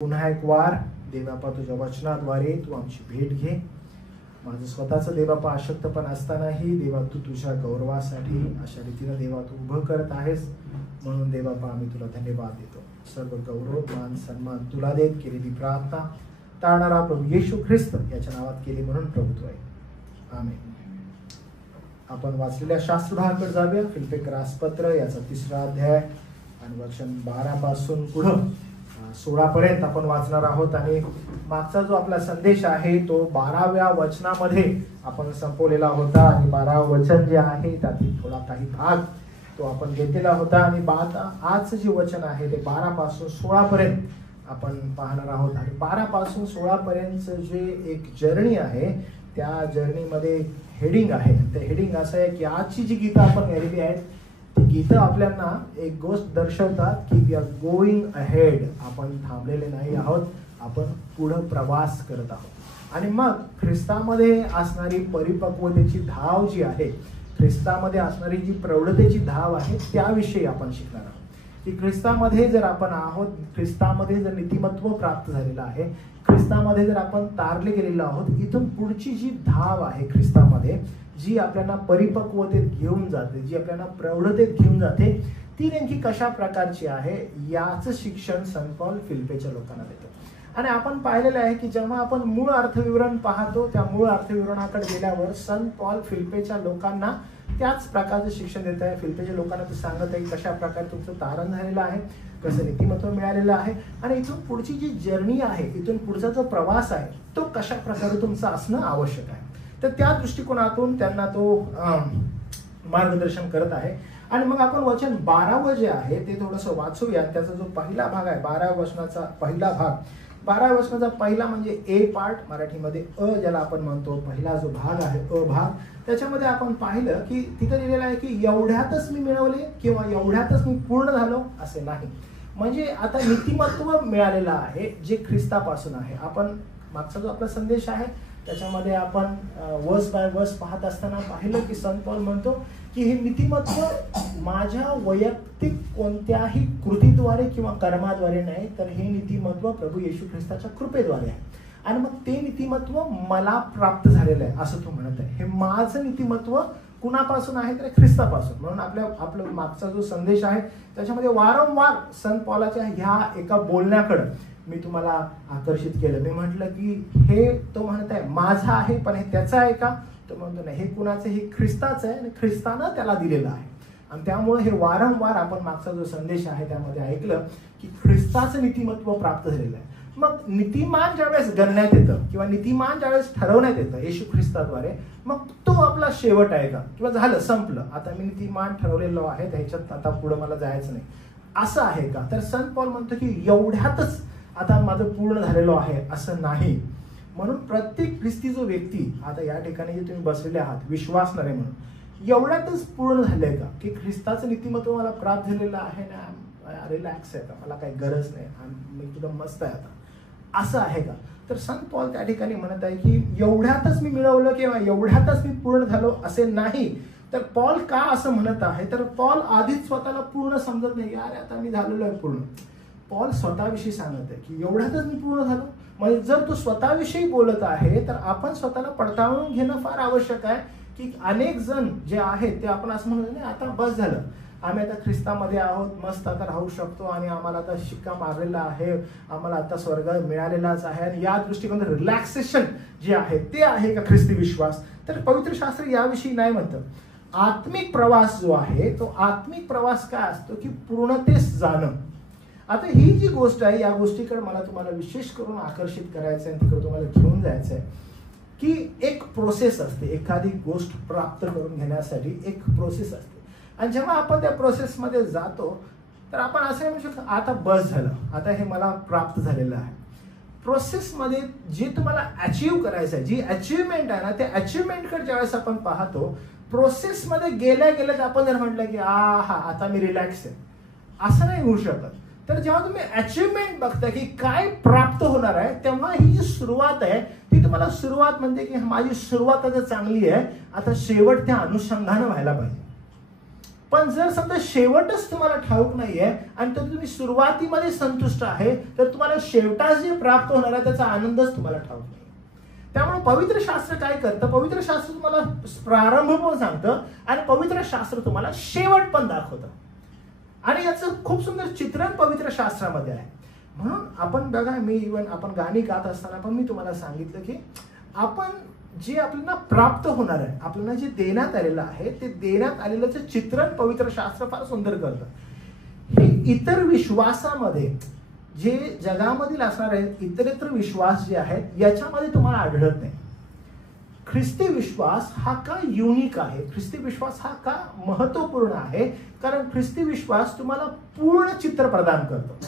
पुन्हा एक वार देवबापा तुझ्या वचनाद्वारे तू आमची भेट घे. माझं स्वतःचं देवबापा अशक्तपण असतानाही देवा तू तुझ्या गौरवासाठी अशा रीतीनं देवा तू उभं करत आहेस, म्हणून देवबापा आम्ही तुला धन्यवाद देतो. सर्व गौरव मान सन्मान तुला देत केलेली प्रार्थना तारणारा प्रभू येशू ख्रिस्त याच्या नावात केली म्हणून प्रभुत्व आहे. आमेन. आपण वाचलेल्या शास्त्रभागाकडे जाऊया. फिलिप्पी रासपत्र याचा 3रा अध्याय आणि वचन 12 पासून पुढं 16 पर्यंत आपण वाचणार आहोत. आणि मागचा जो आपला संदेश आहे तो 12व्या वचनामध्ये आपण संपवलेला होता. आणि 12वं वचन जे आहे त्यातील थोडा काही भाग तो आपण घेतलेला होता. आणि आजचं जे वचन आहे ते 12 पासून 16 पर्यंत आपण पाहणार आहोत. आणि 12 पासून 16 पर्यंत जे एक जर्नी आहे त्या जर्नीमध्ये हेडिंग आहे. ते हेडिंग असं आहे की आजची जी गीतं आपण घ्यायली आहेत ती गीतं आपल्याला एक गोष्ट दर्शवतात की वी आर गोइंग अहेड. आपण थांबलेले नाही आहोत, आपण पुढं प्रवास करत आहोत. आणि मग ख्रिस्तामध्ये असणारी परिपक्वतेची धाव जी आहे, ख्रिस्तामध्ये असणारी जी प्रौढतेची धाव आहे त्याविषयी आपण शिकणार आहोत. की ख्रिस्तामध्ये जर आपण आहोत, ख्रिस्तामध्ये जर नीतिमत्व प्राप्त झालेलं आहे, ख्रिस्तामध्ये जर आपण तारले गेलेलो आहोत, इथून पुढची जी धाव आहे ख्रिस्तामध्ये जी आपल्याला परिपक्वतेत घेऊन जाते, जी आपल्याला प्रौढतेत घेऊन जाते, ती नेमकी कशा प्रकारची आहे याचं शिक्षण संत पौल फिलिप्पीच्या लोकांना देतो. आणि आपण पाहिलेलं आहे की जेव्हा आपण मूळ अर्थविवरण पाहतो त्या मूळ अर्थविवरणाकडे गेल्यावर संत पौल फिलिप्पीच्या लोकांना त्याच प्रकारचं शिक्षण देत आहे. फिलिप्पीच्या लोकांना ते सांगत आहे कशा प्रकारे तुमचं तारण झालेलं आहे, कसं नीतिमत्व मिळालेलं आहे, आणि इथून पुढची जी जर्नी आहे, इथून पुढचा जो प्रवास आहे तो कशा प्रकारे तुमचा असणं आवश्यक आहे. तर त्या दृष्टिकोनातून त्यांना तो मार्गदर्शन करत आहे. आणि मग आपण वचन 12 जे आहे ते थोडंसं वाचूया. त्याचा जो पहिला भाग आहे 12 वचनाचा पहिला भाग, 12 वचनाचा पहिला म्हणजे ए पार्ट, मराठीमध्ये ज्याला आपण म्हणतो पहिला जो भाग आहे भाग, त्याच्यामध्ये आपण पाहिलं की तिथे लिहिलेलं आहे की एवढ्यातच मी मिळवले किंवा एवढ्यातच मी पूर्ण झालो असे नाही. म्हणजे आता नीतिमत्व मिळालेलं आहे जे ख्रिस्तापासून आहे. आपण मागचा जो आपला संदेश आहे त्याच्यामध्ये आपण वर्स बाय वर्स पाहत असताना पाहिलं की संत पौल म्हणतो की हे नीतिमत्व माझ्या वैयक्तिक कोणत्याही कृतीद्वारे किंवा कर्माद्वारे नाही, तर हे नीतिमत्व प्रभू येशू ख्रिस्ताच्या कृपेद्वारे आहे. आणि मग ते नीतिमत्व मला प्राप्त झालेलं आहे असं तो म्हणत आहे. हे माझं नीतिमत्व कुणापासून आहे तर ख्रिस्तापासून. म्हणून आपला मागचा जो संदेश आहे त्याच्यामध्ये वारंवार संत पौलाच्या ह्या एका बोलण्याकडं मी तुम्हाला आकर्षित केलं. मी म्हटलं की हे तो म्हणत आहे माझा आहे, पण हे त्याचं आहे का? तो म्हणतो नाही, हे कुणाचं, हे ख्रिस्ताचं आहे आणि ख्रिस्तानं त्याला दिलेलं आहे. आणि त्यामुळे हे वारंवार आपण मागचा जो संदेश आहे त्यामध्ये ऐकलं की ख्रिस्ताचं नीतिमत्व प्राप्त झालेलं आहे. मग नीतिमान ज्यावेळेस गणण्यात येतं किंवा नीतिमान ज्यावेळेस ठरवण्यात येतं येशू ख्रिस्ताद्वारे, मग तो आपला शेवट आहे का? किंवा झालं, संपलं, आता मी नीतिमान ठरवलेलो आहे, त्याच्यात आता पुढे मला जायचं नाही असं आहे का? तर संत पौल म्हणतो की एवढ्यातच आता माझं पूर्ण झालेलो आहे असं नाही. म्हणून प्रत्येक ख्रिस्ती जो व्यक्ती आता या ठिकाणी जे तुम्ही बसलेले आहात विश्वासणारे म्हणून, एवढ्यातच पूर्ण झालंय का की ख्रिस्ताचं नीतिमत्व मला प्राप्त झालेलं आहे ना, रिलॅक्स आहे का, मला काही गरज नाही, मी एकदम मस्त आहे आता, असं आहे का? तर संत पौल त्या ठिकाणी म्हणत आहे की एवढ्यातच मी मिळवलं किंवा एवढ्यातच मी पूर्ण झालो असे नाही. तर पौल का असं म्हणत आहे? तर पौल आधीच स्वतःला पूर्ण समजत नाही, अरे आता मी झालेलो आहे पूर्ण. पौल स्वतःविषयी सांगत आहे की एवढ्यातच मी पूर्ण झालो. म्हणजे जर तो स्वतःविषयी बोलत आहे तर आपण स्वतःला पडताळून घेणं फार आवश्यक आहे. की अनेक जण जे आहेत ते आपण असं म्हणतो नाही आता बस झालं, आम्ही आता ख्रिस्तामध्ये आहोत, मस्त आता राहू शकतो आणि आम्हाला आता शिक्का मारलेला आहे, आम्हाला आता स्वर्ग मिळालेलाच आहे, आणि या दृष्टिकोनात रिलॅक्सेशन जे आहे ते आहे का ख्रिस्ती विश्वास? तर पवित्र शास्त्र याविषयी नाही म्हणतं. आत्मिक प्रवास जो आहे तो आत्मिक प्रवास काय असतो की पूर्णतेस जाणं. आता ही जी गोष्ट आहे या गोष्टीकडे मला तुम्हाला विशेष करून आकर्षित करायचं आहे, तिकडे तुम्हाला घेऊन जायचं आहे की एक प्रोसेस असते. एखादी गोष्ट प्राप्त करून घेण्यासाठी एक प्रोसेस असते. आणि जेव्हा आपण त्या प्रोसेसमध्ये जातो तर आपण असं म्हणू शकतो आता बस झालं, आता हे मला प्राप्त झालेलं आहे. प्रोसेसमध्ये जे तुम्हाला अचीव्ह करायचं आहे, जी अचिव्हमेंट आहे ना, त्या अचिव्हमेंटकडे ज्यावेळेस आपण पाहतो, प्रोसेसमध्ये गेल्या गेल्याच आपण जर म्हटलं की आता मी रिलॅक्स आहे, असं नाही होऊ शकत. तर जेव्हा तुम्ही अचिव्हमेंट बघता की काय प्राप्त होणार आहे, तेव्हा ही जी सुरुवात आहे ती तुम्हाला सुरुवात म्हणते की माझी सुरुवात आता चांगली आहे, आता शेवट त्या अनुषंगानं व्हायला पाहिजे. पण जर समजा शेवटच तुम्हाला ठाऊक नाहीये आणि तर तुम्ही सुरुवातीमध्ये संतुष्ट आहे, तर तुम्हाला शेवटास जे प्राप्त होणार आहे त्याचा आनंदच तुम्हाला ठाऊक नाही. त्यामुळे पवित्र शास्त्र काय करतं, पवित्र शास्त्र तुम्हाला प्रारंभ पण सांगतं आणि पवित्र शास्त्र तुम्हाला शेवट पण दाखवतं. आणि याचं खूप सुंदर चित्रण पवित्र शास्त्रामध्ये आहे. म्हणून आपण बघा, मी इव्हन आपण गाणी गात असताना पण मी तुम्हाला सांगितलं की आपण जे आपल्याला प्राप्त होणार आहे, आपल्याला जे देण्यात आलेलं आहे, ते देण्यात आलेलं चित्रण पवित्र शास्त्र फार सुंदर करतं. हे इतर विश्वासामध्ये जे जगामधील असणारे इतरत्र विश्वास जे आहेत याच्यामध्ये तुम्हाला आढळत नाही. ख्रिस्ती विश्वास हा का युनिक आहे, ख्रिस्ती विश्वास हा का महत्वपूर्ण आहे, कारण ख्रिस्ती विश्वास तुम्हाला पूर्ण चित्र प्रदान करतो.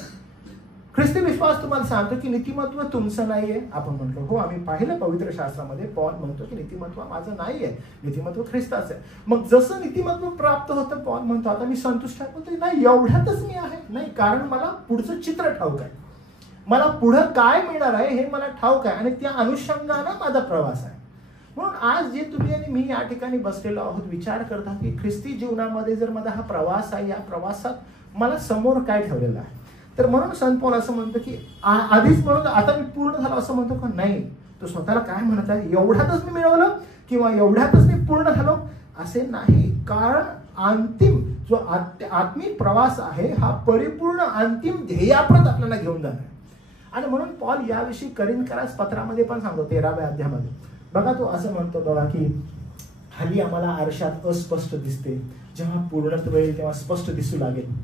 ख्रिस्ती विश्वास तुम्हाला सांगतो की नीतिमत्व तुमचं नाहीये. आपण म्हणतो हो, आम्ही पाहिलं पवित्र शास्त्रामध्ये पॉल म्हणतो की नीतिमत्व माझं नाहीये, नीतिमत्व ख्रिस्ताचं आहे. मग जसं नीतिमत्व प्राप्त होतं, पॉल म्हणतो आता मी संतुष्ट आहे. म्हणतो नाही, एवढ्यातच मी आहे नाही, कारण मला पुढचं चित्र ठाऊक आहे, मला पुढं काय मिळणार आहे हे मला ठाऊक आहे आणि त्या अनुषंगानं माझा प्रवास आहे. म्हणून आज जे तुम्ही आणि मी या ठिकाणी बसलेलो आहोत, विचार करता की ख्रिस्ती जीवनामध्ये जर माझा हा प्रवास आहे, या प्रवासात मला समोर काय ठेवलेलं आहे. तर म्हणून संत पौल असं म्हणतो की आधीच म्हणतो आता मी पूर्ण झालो असं म्हणतो का नाही, तो स्वतःला काय म्हणत आहे, एवढ्यातच मी मिळवलं किंवा एवढ्यातच मी पूर्ण झालो असे नाही. कारण अंतिम जो आत्मिक प्रवास आहे हा परिपूर्ण अंतिम ध्येयाप्रत आपल्याला घेऊन जाणार आहे. आणि म्हणून पॉल याविषयी करिंथकरास पत्रामध्ये पण सांगतो 13व्या अध्यायामध्ये. बघा तो असं म्हणतो बघा की हल्ली आम्हाला आरशात अस्पष्ट दिसते, जेव्हा पूर्णत्व येईल तेव्हा स्पष्ट दिसू लागेल.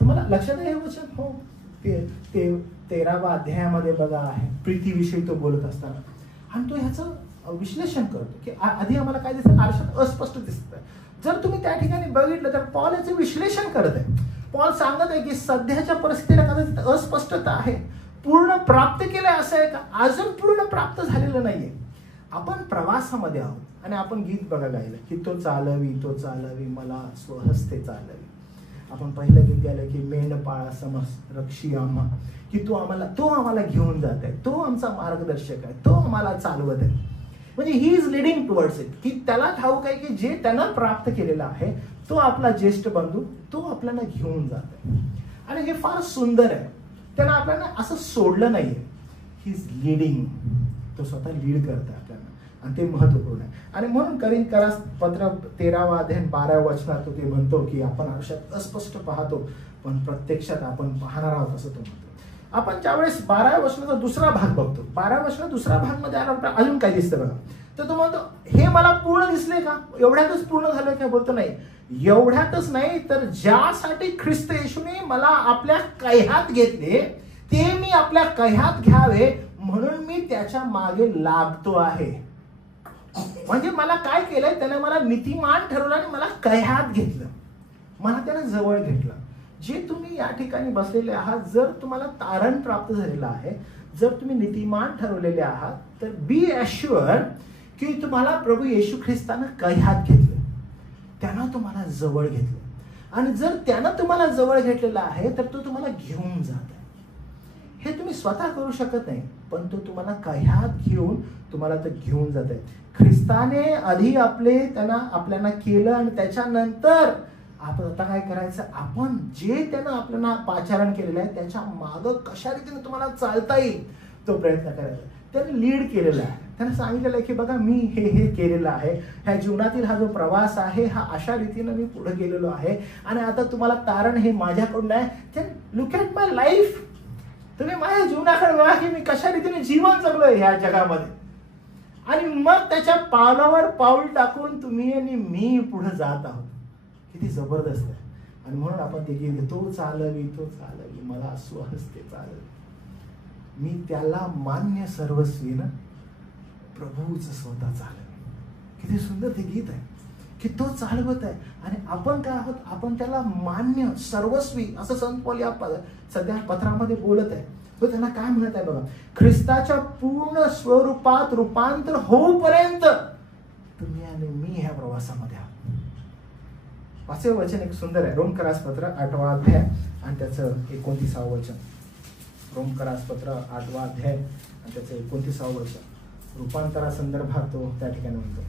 तुम्हाला लक्षात आहे वचन? हो, ते 13व्या अध्यायामध्ये बघा आहे, प्रीतीविषयी तो बोलत असताना आणि तो ह्याचं विश्लेषण करतो की आधी आम्हाला काय दिसतं, आरशात अस्पष्ट दिसत. जर तुम्ही त्या ठिकाणी बघितलं तर पॉल याचं विश्लेषण करत आहे. पॉल सांगत आहे की सध्याच्या परिस्थितीला कदाचित अस्पष्टता आहे, पूर्ण प्राप्त केलंय असं आहे का, अजून पूर्ण प्राप्त झालेलं नाहीये. आपण प्रवासामध्ये आहोत आणि आपण गीत बघा गायलं की तो चालवी मला स्वहस्ते चालवी. आपण पहिलं गीत गायलं की मेंढपाळा समस रक्षी आम्हा, की तो आम्हाला घेऊन जात आहे, तो आमचा मार्गदर्शक आहे, तो आम्हाला चालवत आहे. म्हणजे he is leading towards it, की त्याला ठाऊक आहे की जे त्यानं प्राप्त केलेलं आहे तो आपला ज्येष्ठ बंधू, तो आपल्याला घेऊन जात आहे. आणि हे फार सुंदर आहे, त्यानं आपल्याला असं सोडलं नाहीये, ही इज लिडिंग, तो स्वतः लीड करत आहे आपल्याला आणि ते महत्वपूर्ण आहे. आणि म्हणून करिंथकरास पत्र 13वा अध्याय 12व्या वचनात ते म्हणतो की आपण आयुष्यात अस्पष्ट पाहतो पण प्रत्यक्षात आपण पाहणार आहोत असं तो म्हणतो. आपण ज्यावेळेस 12व्या वचनाचा दुसरा भाग बघतो, 12व्या वचनाचा दुसरा भाग मध्ये अजून काय दिसतं बघा, तर तो म्हणतो हे मला पूर्ण दिसले का, एवढ्यातच पूर्ण झालं का, बोलतो नाही, एवढ्यातच नाही तर ज्यासाठी ख्रिस्त येशूने मला आपल्या कह्यात घेतले ते मी आपल्या कह्यात घ्यावे म्हणून मी त्याच्या मागे लागतो आहे. म्हणजे मला काय केलंय, त्याने मला नीतिमान ठरवलं आणि मला कह्यात घेतलं, मला त्याने जवळ घेतलं. जे तुम्ही या ठिकाणी बसलेले आहात, जर तुम्हाला तारण प्राप्त झालेलं आहे, जर तुम्ही नीतिमान ठरवलेले आहात, तर बी अश्युअर की तुम्हाला प्रभू येशू ख्रिस्तानं कह्यात घेतलं, त्यानं तुम्हाला जवळ घेतलं. आणि जर त्यानं तुम्हाला जवळ घेतलेला आहे तर तो तुम्हाला घेऊन जात आहे. हे तुम्ही स्वतः करू शकत नाही, पण तो तुम्हाला कह्यात घेऊन तुम्हाला तर घेऊन जात आहे. ख्रिस्ताने आधी आपल्याला केलं आणि त्याच्यानंतर आपण आता काय करायचं, आपण जे त्यानं आपल्याला पाचारण केलेलं आहे त्याच्या मागं कशा रीतीने तुम्हाला चालता येईल तो प्रयत्न करायचा. त्याने लीड केलेला आहे, त्याने सांगितलेलं आहे की बघा मी हे केलेलं आहे, ह्या जीवनातील हा जो प्रवास आहे हा अशा रीतीने मी पुढे गेलेलो आहे आणि आता तुम्हाला तारण हे माझ्याकडून आहे. लुक ॲट माय लाईफ, तुम्ही माझ्या जीवनाकडे बघा की मी कशा रीतीने जीवन जगलोय ह्या जगामध्ये. आणि मग त्याच्या पावलावर पाऊल टाकून तुम्ही आणि मी पुढे जात आहोत. किती जबरदस्त आहे. आणि म्हणून आपण ते गीत तो चालवी मला स्वहस्ते चालवी, मी त्याला मान्य सर्वस्वीनं प्रभूच स्वतः चालवी. किती सुंदर ते गीत आहे की तो चालवत आहे आणि आपण काय आहोत, आपण त्याला मान्य सर्वस्वी असं संत पौल या सध्या पत्रामध्ये बोलत आहे. तो त्यांना काय म्हणत आहे बघा, ख्रिस्ताच्या पूर्ण स्वरूपात रूपांतर होऊपर्यंत तुम्ही आणि मी ह्या प्रवासामध्ये आहोत. 5वें वचन एक सुंदर आहे, रोमकरास पत्र 8वा अध्याय आणि त्याचं 29वा वचन. रोमकरास पत्र 8वा अध्याय आणि त्याचं 29वा वचन. रूपांतरा संदर्भात तो त्या ठिकाणी म्हणतो.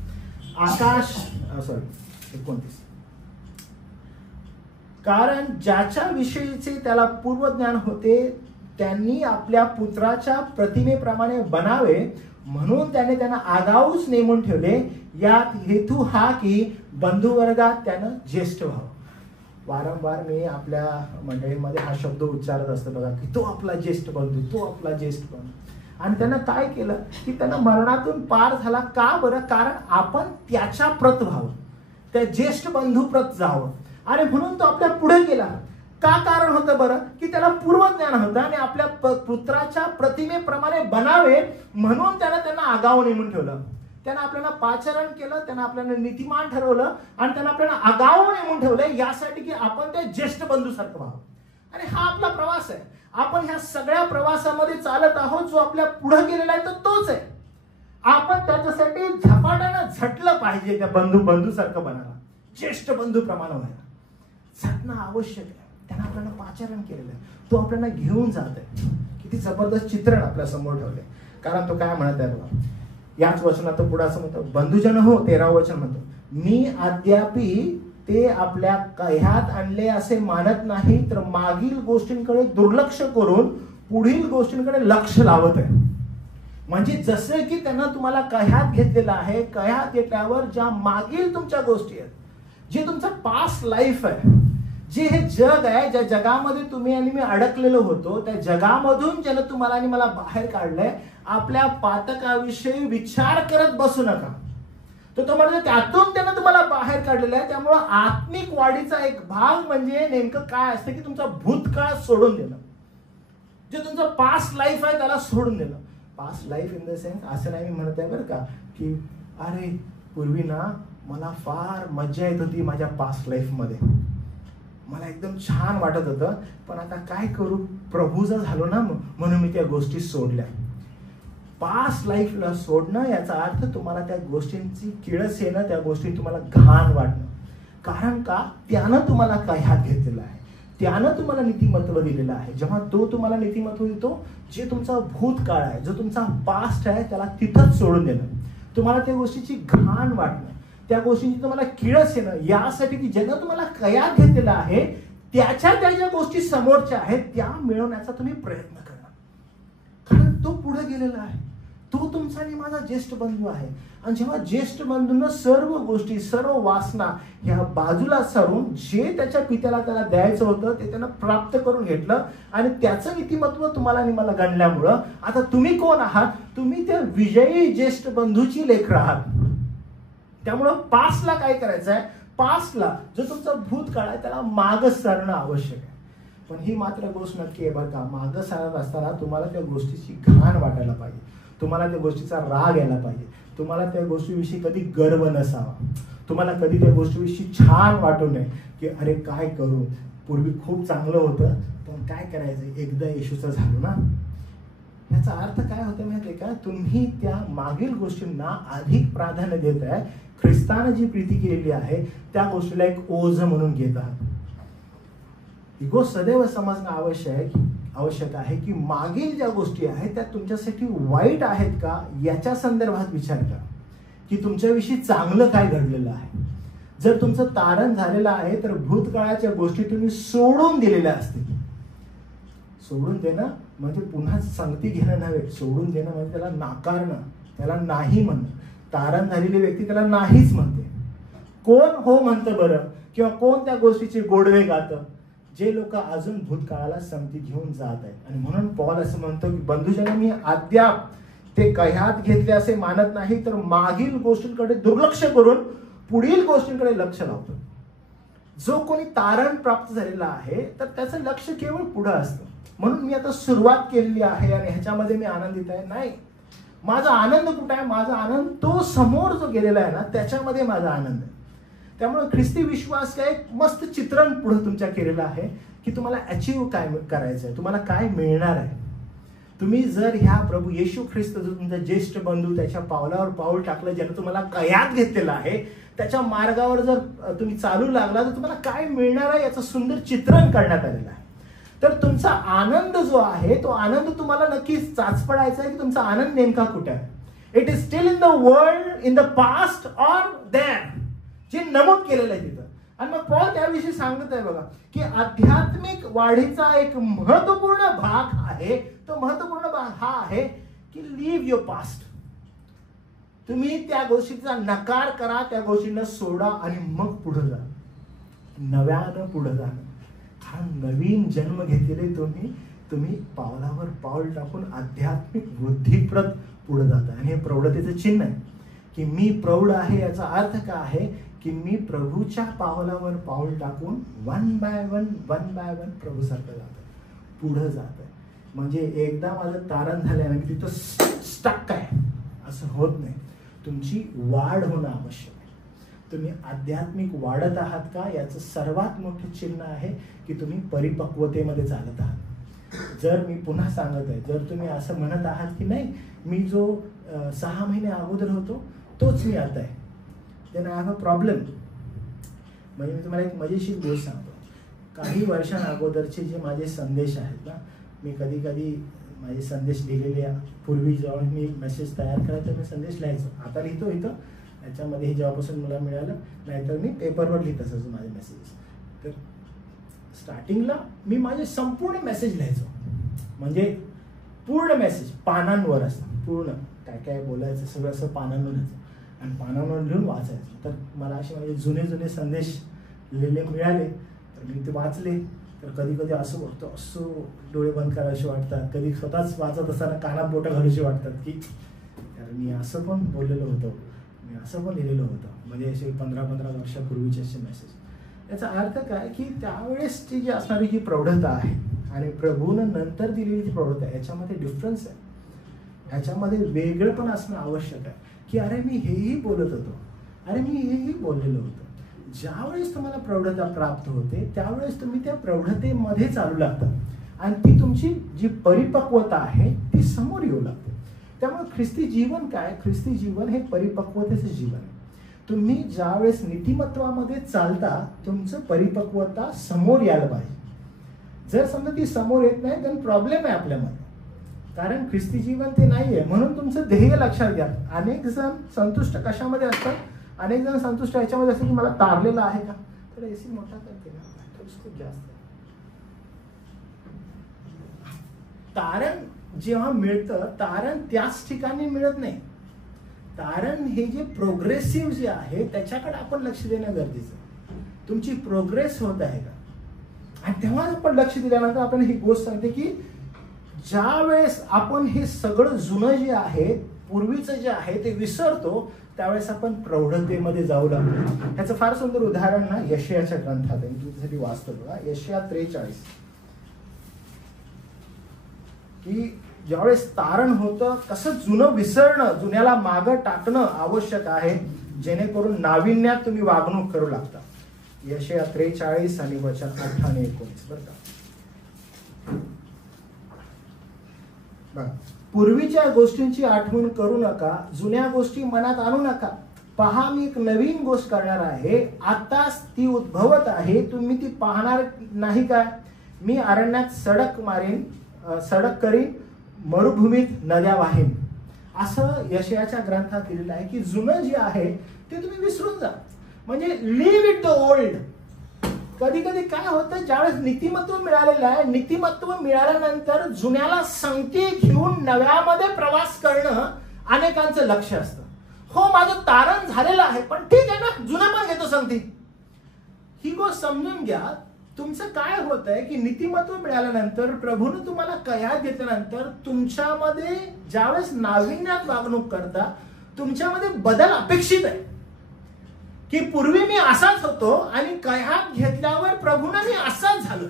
29 कारण ज्याच्या विषयीचे त्याला पूर्वज्ञान होते त्यांनी आपल्या पुत्राच्या प्रतिमेप्रमाणे बनावे म्हणून त्याने त्यांना आगाऊच नेमून ठेवले. यात हेतू हा की बंधुवर्गात त्यानं ज्येष्ठ व्हावं. वारंवार मी आपल्या मंडळीमध्ये हा शब्द उच्चारत असतो बघा, की तो आपला ज्येष्ठ बंधू, तो आपला ज्येष्ठ बंधू. आणि त्यानं काय केलं की त्यानं मरणातून पार झाला. का बरं? कारण आपण त्याच्या प्रत व्हावं, त्या ज्येष्ठ बंधू प्रत जावं. आणि म्हणून तो आपल्या पुढे गेला. का कारण होतं बरं? की त्याला पूर्वज्ञान होतं आणि आपल्या पुत्राच्या प्रतिमेप्रमाणे बनावे म्हणून त्यांना आगाऊ नेमून ठेवलं. त्यानं आपल्याला पाचारण केलं, त्यानं आपल्याला नीतिमान ठरवलं आणि त्यानं आपल्याला आगाऊ नेमून ठेवलं यासाठी की आपण त्या ज्येष्ठ बंधू सारखं व्हावं. आणि हा आपला प्रवास आहे. आपण ह्या सगळ्या प्रवासामध्ये चालत आहोत. जो आपल्या पुढे गेलेला आहे तो तोच आहे. आपण त्याच्यासाठी झपाट्यानं झटलं पाहिजे त्या बंधू सारखं बनायला, ज्येष्ठ बंधू प्रमाणे व्हायला. झटणं आवश्यक आहे. त्यानं आपल्याला पाचारण केलेलं आहे, तो आपल्याला घेऊन जात आहे. किती जबरदस्त चित्रण आपल्या समोर ठेवलंय. कारण तो काय म्हणत आहे बघा, याच वचनात पुढे असं म्हणतो, बंधुजन हो, 13व वचन म्हणतो, मी अद्यापि ते आपल्या कह्यात आणले असे मानत नाही, तर मागील गोष्टींकडे दुर्लक्ष करून पुढील गोष्टींकडे लक्ष लावत आहे. म्हणजे जसं की त्यांना तुम्हाला कह्यात घेतलेलं आहे, कह्यात घेतल्यावर ज्या मागील तुमच्या गोष्टी आहेत, जे तुमचं पास्ट लाईफ आहे, जे हे जग आहे, ज्या जगामध्ये तुम्ही आणि मी अडकलेलो होतो, त्या जगामधून ज्यानं तुम्हाला आणि मला बाहेर काढलंय, आपल्या पातकाविषयी विचार करत बसू नका. तो म्हणजे त्यातून त्यानं तुम्हाला बाहेर काढलेलं आहे. त्यामुळं आत्मिक वाढीचा एक भाग म्हणजे नेमकं काय असतं की तुमचा भूतकाळ सोडून देणं, जे तुमचं पास्ट लाईफ आहे त्याला सोडून देणं. Past life in the sense असं नाही मी म्हणत आहे बरं का की अरे पूर्वी ना मला फार मजा येत होती माझ्या पास्ट लाईफमध्ये, मला एकदम छान वाटत होतं, पण आता काय करू, प्रभूचा झालो ना म्हणून मी त्या गोष्टी सोडल्या. पास्ट लाईफला सोडणं याचा अर्थ तुम्हाला त्या गोष्टींची किळस येणं, त्या गोष्टी तुम्हाला घाण वाटणं. कारण का? त्यानं तुम्हाला कह्यात घेतलेलं आहे, त्यानं तुम्हाला नीतिमत्व दिलेलं आहे. जेव्हा तो तुम्हाला नीतिमत्व देतो, जे तुमचा भूतकाळ आहे, जो तुमचा पास्ट आहे, त्याला तिथंच सोडून देणं, तुम्हाला त्या गोष्टीची घाण वाटणं, त्या गोष्टींची तुम्हाला किळस येणं, यासाठी की ज्यानं तुम्हाला कह्यात घेतलेलं आहे त्याच्या ज्या गोष्टी समोरच्या आहेत त्या मिळवण्याचा तुम्ही प्रयत्न करा. कारण तो पुढे गेलेला आहे, तो तुमचा आणि माझा ज्येष्ठ बंधू आहे. आणि जेव्हा ज्येष्ठ बंधूंना सर्व गोष्टी, सर्व वासना ह्या बाजूला सारून जे त्याच्या पित्याला त्याला द्यायचं होतं ते त्यानं प्राप्त करून घेतलं आणि त्याचं नीतिमत्व तुम्हाला आणि मला गणल्यामुळं आता तुम्ही कोण आहात? तुम्ही त्या विजयी ज्येष्ठ बंधूची लेकरं आहात. त्यामुळं पास्टला काय करायचं आहे? पास्टला जो तुमचा भूतकाळ आहे त्याला मागं सारणं आवश्यक आहे. पण ही मात्र गोष्ट नक्की आहे बरं का, मागं सारत असताना तुम्हाला त्या गोष्टीची घाण वाटायला पाहिजे, तुम्हाला त्या गोष्टीचा राग यायला पाहिजे, तुम्हाला त्या गोष्टीविषयी कधी गर्व नसावा, तुम्हाला कधी त्या गोष्टीविषयी छान वाटू नये की अरे काय करू, पूर्वी खूप चांगलं होतं पण काय करायचं, एकदा येशूचं झालो ना. याचा अर्थ काय होतं माहितीये का? तुम्ही त्या मागील गोष्टींना अधिक प्राधान्य देत आहे. ख्रिस्तानं जी प्रीती केलेली आहे त्या गोष्टीला एक ओझ म्हणून घेत आहात. ही गोष्ट सदैव समजणं आवश्यक आहे की मागील ज्या गोष्टी आहेत त्या तुमच्यासाठी वाईट आहेत का याच्या संदर्भात विचार करा की तुमच्याविषयी चांगलं काय घडलेलं आहे. जर तुमचं तारण झालेलं आहे तर भूतकाळाच्या गोष्टी तुम्ही सोडून दिलेल्या असतील. सोडून देणं म्हणजे पुन्हा संगती घेणं नव्हे, सोडून देणं म्हणजे त्याला नाकारणं, त्याला नाही म्हणणं. तारण झालेली व्यक्ती त्याला नाहीच म्हणते. कोण हो म्हणतं बरं, किंवा कोण त्या गोष्टीचे गोडवे गातं? जे लोक अजून भूतकाळाला संगती घेऊन जात आहेत. आणि म्हणून पॉल असं म्हणतो की बंधुजन मी अद्याप ते कह्यात घेतले असे मानत नाही, तर मागील गोष्टींकडे दुर्लक्ष करून पुढील गोष्टींकडे लक्ष लावतो. जो कोणी तारण प्राप्त झालेला आहे तर त्याचं लक्ष केवळ पुढे असतं. म्हणून मी आता सुरुवात केलेली आहे आणि ह्याच्यामध्ये मी आनंदित आहे नाही. माझा आनंद कुठे आहे? माझा आनंद तो समोर जो गेलेला आहे ना त्याच्यामध्ये माझा आनंद आहे. त्यामुळे ख्रिस्ती विश्वास काय एक मस्त चित्रण पुढे तुमच्या केलेलं आहे की तुम्हाला अचीव काय करायचं आहे, तुम्हाला काय मिळणार आहे. तुम्ही जर ह्या प्रभू येशू ख्रिस्त जो तुमचा ज्येष्ठ बंधू त्याच्या पावलावर पाऊल टाकलं, ज्यानं तुम्हाला कह्यात घेतलेलं आहे, त्याच्या मार्गावर जर तुम्ही चालू लागला तर तुम्हाला काय मिळणार आहे याचं सुंदर चित्रण करण्यात आलेलं आहे. तर तुमचा आनंद जो आहे तो आनंद तुम्हाला नक्कीच चाचपडायचा आहे की तुमचा आनंद नेमका कुठे आहे. It is still in the world, in the past or their, जे नमूद केलेलं आहे तिथं. आणि मग पॉल त्याविषयी सांगत आहे बघा की आध्यात्मिक वाढीचा एक महत्वपूर्ण भाग आहे, तो महत्वपूर्ण भाग हा आहे की लिव्ह युअर पास्ट. तुम्ही त्या गोष्टीचा नकार करा, त्या गोष्टींना सोडा आणि मग पुढे जा, नव्यानं पुढे जा. हा नवीन जन्म घेतलेले तुम्ही पावलावर पाऊल टाकून आध्यात्मिक वृद्धिप्रत पुढे जाता. आणि हे प्रौढतेचं चिन्ह आहे की मी प्रौढ आहे. याचा अर्थ काय आहे की मी प्रभूच्या पावलावर पाऊल टाकून वन बाय वन प्रभू सारखं जात आहे, पुढे जात आहे. म्हणजे एकदा माझं तारण झालं मी तिथं स्टक आहे असं होत नाही. तुमची वाढ होणं आवश्यक आहे. तुम्ही आध्यात्मिक वाढत आहात का याचं सर्वात मोठं चिन्ह आहे की तुम्ही परिपक्वतेमध्ये चालत आहात. जर मी पुन्हा सांगत आहे, जर तुम्ही असं म्हणत आहात की नाही मी जो 6 महिने अगोदर होतो तोच मी आता आहे, then I have a problem. म्हणजे मी तुम्हाला एक मजेशीर गोष्ट सांगतो. काही वर्षांअगोदरचे जे माझे संदेश आहेत ना, मी कधी कधी माझे संदेश लिहिलेले, पूर्वी जेव्हा मी मेसेज तयार करायचं मी संदेश लिहायचो. आता लिहितो इथं याच्यामध्ये हे जेव्हापासून मला मिळालं, नाहीतर मी पेपरवर लिहित असायचो माझे मेसेजेस. तर स्टार्टिंगला मी माझे संपूर्ण मेसेज लिहायचो, म्हणजे पूर्ण मेसेज पानांवर असतं, पूर्ण काय काय बोलायचं सगळं असं पानांवर लिहायचं आणि पानांवर लिहून वाचायचं. तर मला असे माझे जुने संदेश लिहिलेले मिळाले, तर मी ते वाचले. तर कधी कधी असं वाटतं, असं डोळे बंद करायचे वाटतात, कधी स्वतःच वाचत असताना कानात बोटं घालायची वाटतात की यार मी असं पण बोललेलो होतो, मी असं पण लिहिलेलं होतं. म्हणजे असे 15 वर्षापूर्वीचे असे मेसेज. याचा अर्थ काय की त्यावेळेसची जी असणारी जी प्रौढता आहे आणि प्रभूनं नंतर दिलेली जी प्रौढता आहे याच्यामध्ये डिफरन्स आहे. ह्याच्यामध्ये वेगळं पण असणं आवश्यक आहे की अरे मी हेही बोलत होतो, अरे मी हेही बोललेलो होतो. ज्यावेळेस तुम्हाला प्रौढता प्राप्त होते त्यावेळेस तुम्ही त्या प्रौढतेमध्ये चालू लागता आणि ती तुमची जी परिपक्वता आहे ती समोर येऊ लागते. त्यामुळे ख्रिस्ती जीवन काय, ख्रिस्ती जीवन हे परिपक्वतेचं जीवन आहे. तुम्ही ज्यावेळेस नीतिमत्वामध्ये चालता तुमचं परिपक्वता समोर यायला पाहिजे. जर समजा ती समोर येत नाही तर प्रॉब्लेम आहे आपल्यामध्ये, कारण ख्रिस्ती जीवन ते नाही आहे. म्हणून तुमचं ध्येय लक्षात घ्या. अनेक जण संतुष्ट कशामध्ये असतात, अनेक जण संतुष्ट याच्यामध्ये असतं की मला तारलेलं आहे का, तर एसी मोठा करते ना, खूप जास्त. तारण जेव्हा मिळतं, तारण त्याच ठिकाणी मिळत नाही. तारण हे जे प्रोग्रेसिव्ह जे आहे त्याच्याकडे आपण लक्ष देणं गरजेचं आहे. तुमची प्रोग्रेस होत आहे का, आणि तेव्हा आपण लक्ष दिल्यानंतर आपण ही गोष्ट सांगते की ज्या वेळेस आपण हे सगळं जुनं जे आहे, पूर्वीचं जे आहे ते विसरतो, त्यावेळेस आपण प्रौढतेमध्ये जाऊ लागतो. ह्याचं फार सुंदर उदाहरण ना यशयाच्या ग्रंथात आहे, मी तुमच्यासाठी वाचतो बघा. यशया 43 की ज्यावेळेस तारण होतं कसं जुनं विसरणं, जुन्याला मागं टाकणं आवश्यक आहे, जेणेकरून नाविन्यात तुम्ही वागणूक करू लागता. यशया 43 आणि वचन 18 आणि 19 बरं का. बघा, पूर्वीच्या गोष्टींची आठवण करू नका, जुन्या गोष्टी मनात आणू नका. पहा मी एक नवीन गोष्ट करणार आहे, आताच ती उद्भवत आहे, तुम्ही ती पाहणार नाही काय. मी अरण्यात सडक करीन, मरुभूमीत नद्या वाहीन. असं यशयाच्या ग्रंथात दिलेलं आहे की जुनं जे आहे ते तुम्ही विसरून जा, म्हणजे लिव्ह इट द ओल्ड. कधी कधी काय होतं, ज्यावेळेस नीतिमत्व मिळालेलं आहे, नीतिमत्व मिळाल्यानंतर जुन्याला संगती घेऊन नव्यामध्ये प्रवास करणं अनेकांचं लक्ष असतं. हो माझं तारण झालेलं आहे पण ठीक आहे ना, जुनं पण घेतो संगती. ही गोष्ट समजून घ्या. तुमचं काय होत आहे की नीतिमत्व मिळाल्यानंतर, प्रभूने तुम्हाला कयात घेतल्यानंतर तुमच्यामध्ये ज्यावेळेस नाविन्यात वागणूक करता, तुमच्यामध्ये बदल अपेक्षित आहे. की पूर्वी मी असाच होतो आणि कयात घेतल्यावर प्रभूने मी असाच झालोय.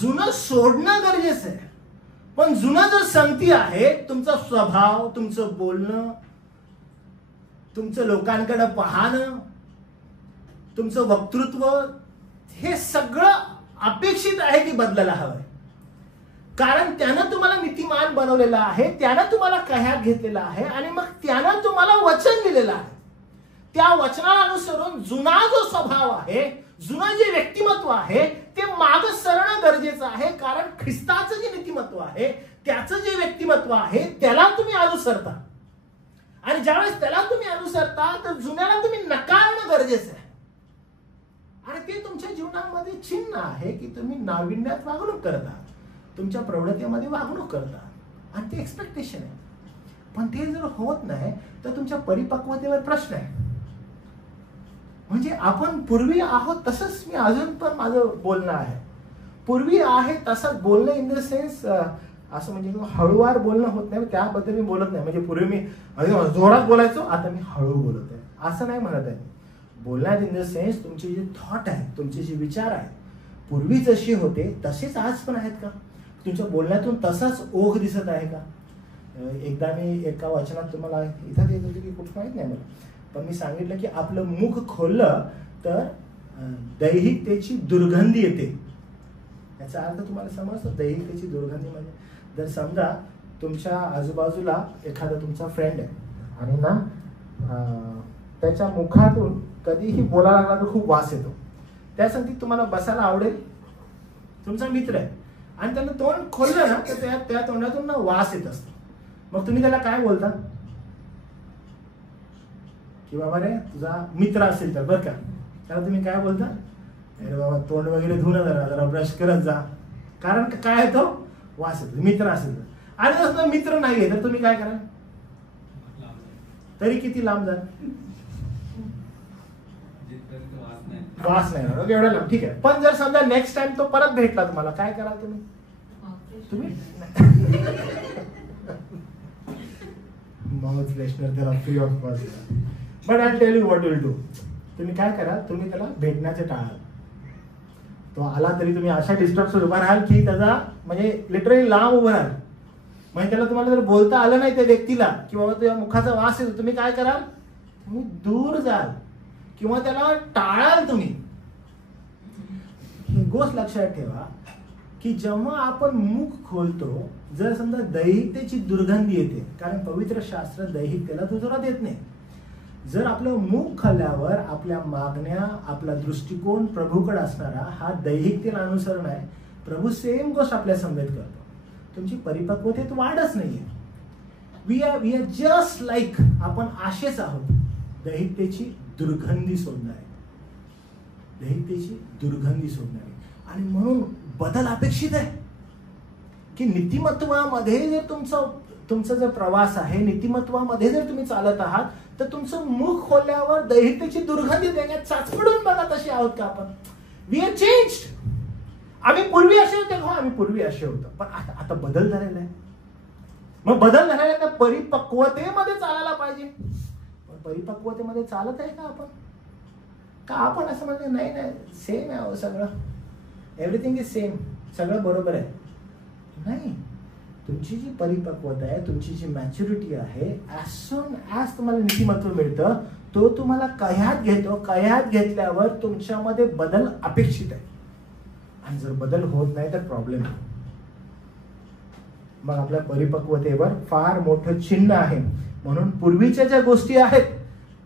जुनं सोडणं गरजेचं आहे, पण जुनं जर संगती आहे, तुमचा स्वभाव, तुमचं बोलणं, तुमचं लोकांकडे पाहणं, तुमचं वक्तृत्व, हे सगळं अपेक्षित आहे की बदलायला हवंय. कारण त्यानं तुम्हाला नीतिमान बनवलेलं आहे, त्यानं तुम्हाला कह्यात घेतलेलं आहे आणि मग त्यानं तुम्हाला वचन दिलेलं आहे. त्या वचनाला अनुसरून जुना जो स्वभाव आहे, जुनं जे व्यक्तिमत्व आहे ते मागं सरणं गरजेचं आहे. कारण ख्रिस्ताचं जे नीतिमत्व आहे, त्याचं जे व्यक्तिमत्व आहे त्याला तुम्ही अनुसरता, आणि ज्यावेळेस त्याला तुम्ही अनुसरता तर जुन्याला तुम्ही नकारणं गरजेचं आहे. आणि ते तुमच्या जीवनामध्ये चिन्ह आहे की तुम्ही नाविन्यात वागणूक करत आहात, तुमच्या प्रौढतेमध्ये वागणूक करत आहात, आणि ते एक्सपेक्टेशन आहे. पण ते जर होत नाही तर तुमच्या परिपक्वतेवर प्रश्न आहे. म्हणजे आपण पूर्वी आहोत तसंच मी अजून पण माझं बोलणं आहे. पूर्वी आहे तसंच बोलणं इन द सेन्स असं म्हणजे हळूवार बोलणं होत नाही, त्याबद्दल मी बोलत नाही. म्हणजे पूर्वी मी जोरात बोलायचो, आता मी हळू बोलत आहे असं नाही म्हणत आहे. बोलण्यात इन द सेन्स तुमचे जे थॉट आहेत, तुमचे जे विचार आहेत, पूर्वी जसे होते तसेच आज पण आहेत का? तुमच्या बोलण्यातून तसाच ओघ दिसत आहे का? एकदा मी एका वचनात तुम्हाला इथं देत होते की कुठं माहीत नाही मला, पण मी सांगितलं की आपलं मुख खोललं तर दैहिकतेची दुर्गंधी येते. याचा अर्थ तुम्हाला समजतो? दैहिकतेची दुर्गंधी म्हणजे जर समजा तुमच्या आजूबाजूला एखादा तुमचा फ्रेंड आहे आणि ना त्याच्या मुखातून कधीही बोलायला लागला तर खूप वास येतो, त्यासाठी तुम्हाला बसायला आवडेल? तुमचा मित्र आहे आणि त्यानं तोंड खोललं ना तर त्या तोंडातून ना वास येत असतो. मग तुम्ही त्याला काय बोलता? की बाबा रे, तुझा मित्र असेल तर बरं का, त्याला तुम्ही काय बोलता? अरे बाबा तोंड वगैरे धुणं जरा ब्रश करत जा, कारण काय येतो? वास येतो. मित्र असेल तर. आणि जर मित्र नाहीये तर तुम्ही काय कराल? तरी किती लांब जाल? वास नाही ना एवढा लांब, ठीक आहे. पण जर समजा नेक्स्ट टाइम तो परत भेटला तुम्हाला, काय कराल तुम्ही? माउथ फ्रेशनर त्याला free of cost. But I tell you what will do. तुम्ही काय करा, तुम्ही त्याला भेटण्याचे टाळाल. तो आला तरी तुम्ही अशा डिस्टन्स उभा राहाल की त्याचा म्हणजे लिटरली लांब उभं राहाल. म्हणजे त्याला तुम्हाला जर बोलता आलं नाही त्या व्यक्तीला की बाबा तुझ्या मुखाचा वास येतो, तुम्ही काय कराल? तुम्ही दूर जाल किंवा त्याला टाळाल. तुम्ही ही गोष्ट लक्षात ठेवा की जेव्हा आपण मुख खोलतो, जर समजा दैहिकतेची दुर्गंधी येते, कारण पवित्र शास्त्र दैहिकतेला दुजोरा देत नाही. जर आपलं मुख खाल्ल्यावर आपल्या मागण्या, आपला दृष्टिकोन प्रभूकडे असणारा हा दैहिकतेला अनुसरण आहे, प्रभू सेम गोष्ट आपल्या समवेत करतो. तुमची परिपक्वतेत वाढच नाहीये. वी आर जस्ट लाईक, आपण आशेच आहोत दैहिकतेची दुर्गंधी सोडणारे, दैहिकतेची दुर्गंधी सोडणारे. आणि म्हणून बदल अपेक्षित आहे की नीतिमत्वामध्ये जर तुमचा जर प्रवास आहे, नीतिमत्वामध्ये जर तुम्ही चालत आहात, तर तुमचं मुख खोलल्यावर दैहिकतेची दुर्गंधी देण्यात चाचपडून बघा तसे आहोत का आपण? We are changed. आम्ही पूर्वी असे होते, हो आम्ही पूर्वी असे होतो, पण आता बदल झालेला आहे. मग बदल झालेला तर परिपक्वतेमध्ये चालायला पाहिजे. पण परिपक्वतेमध्ये चालत आहे का आपण? का आपण असं म्हणजे नाही सेम आहे सगळं, एव्हरीथिंग इज सेम, सगळं बरोबर आहे? नाही. तुमची जी परिपक्वता आहे, तुमची जी मॅच्युरिटी आहे, ॲज सून ॲज तुम्हाला नीतिमत्व मिळतं, तो तुम्हाला कह्यात घेतो. कह्यात घेतल्यावर तुमच्यामध्ये बदल अपेक्षित आहे. आणि जर बदल होत नाही तर प्रॉब्लेम आहे. मग आपल्या परिपक्वतेवर फार मोठं चिन्ह आहे. म्हणून पूर्वीच्या ज्या गोष्टी आहेत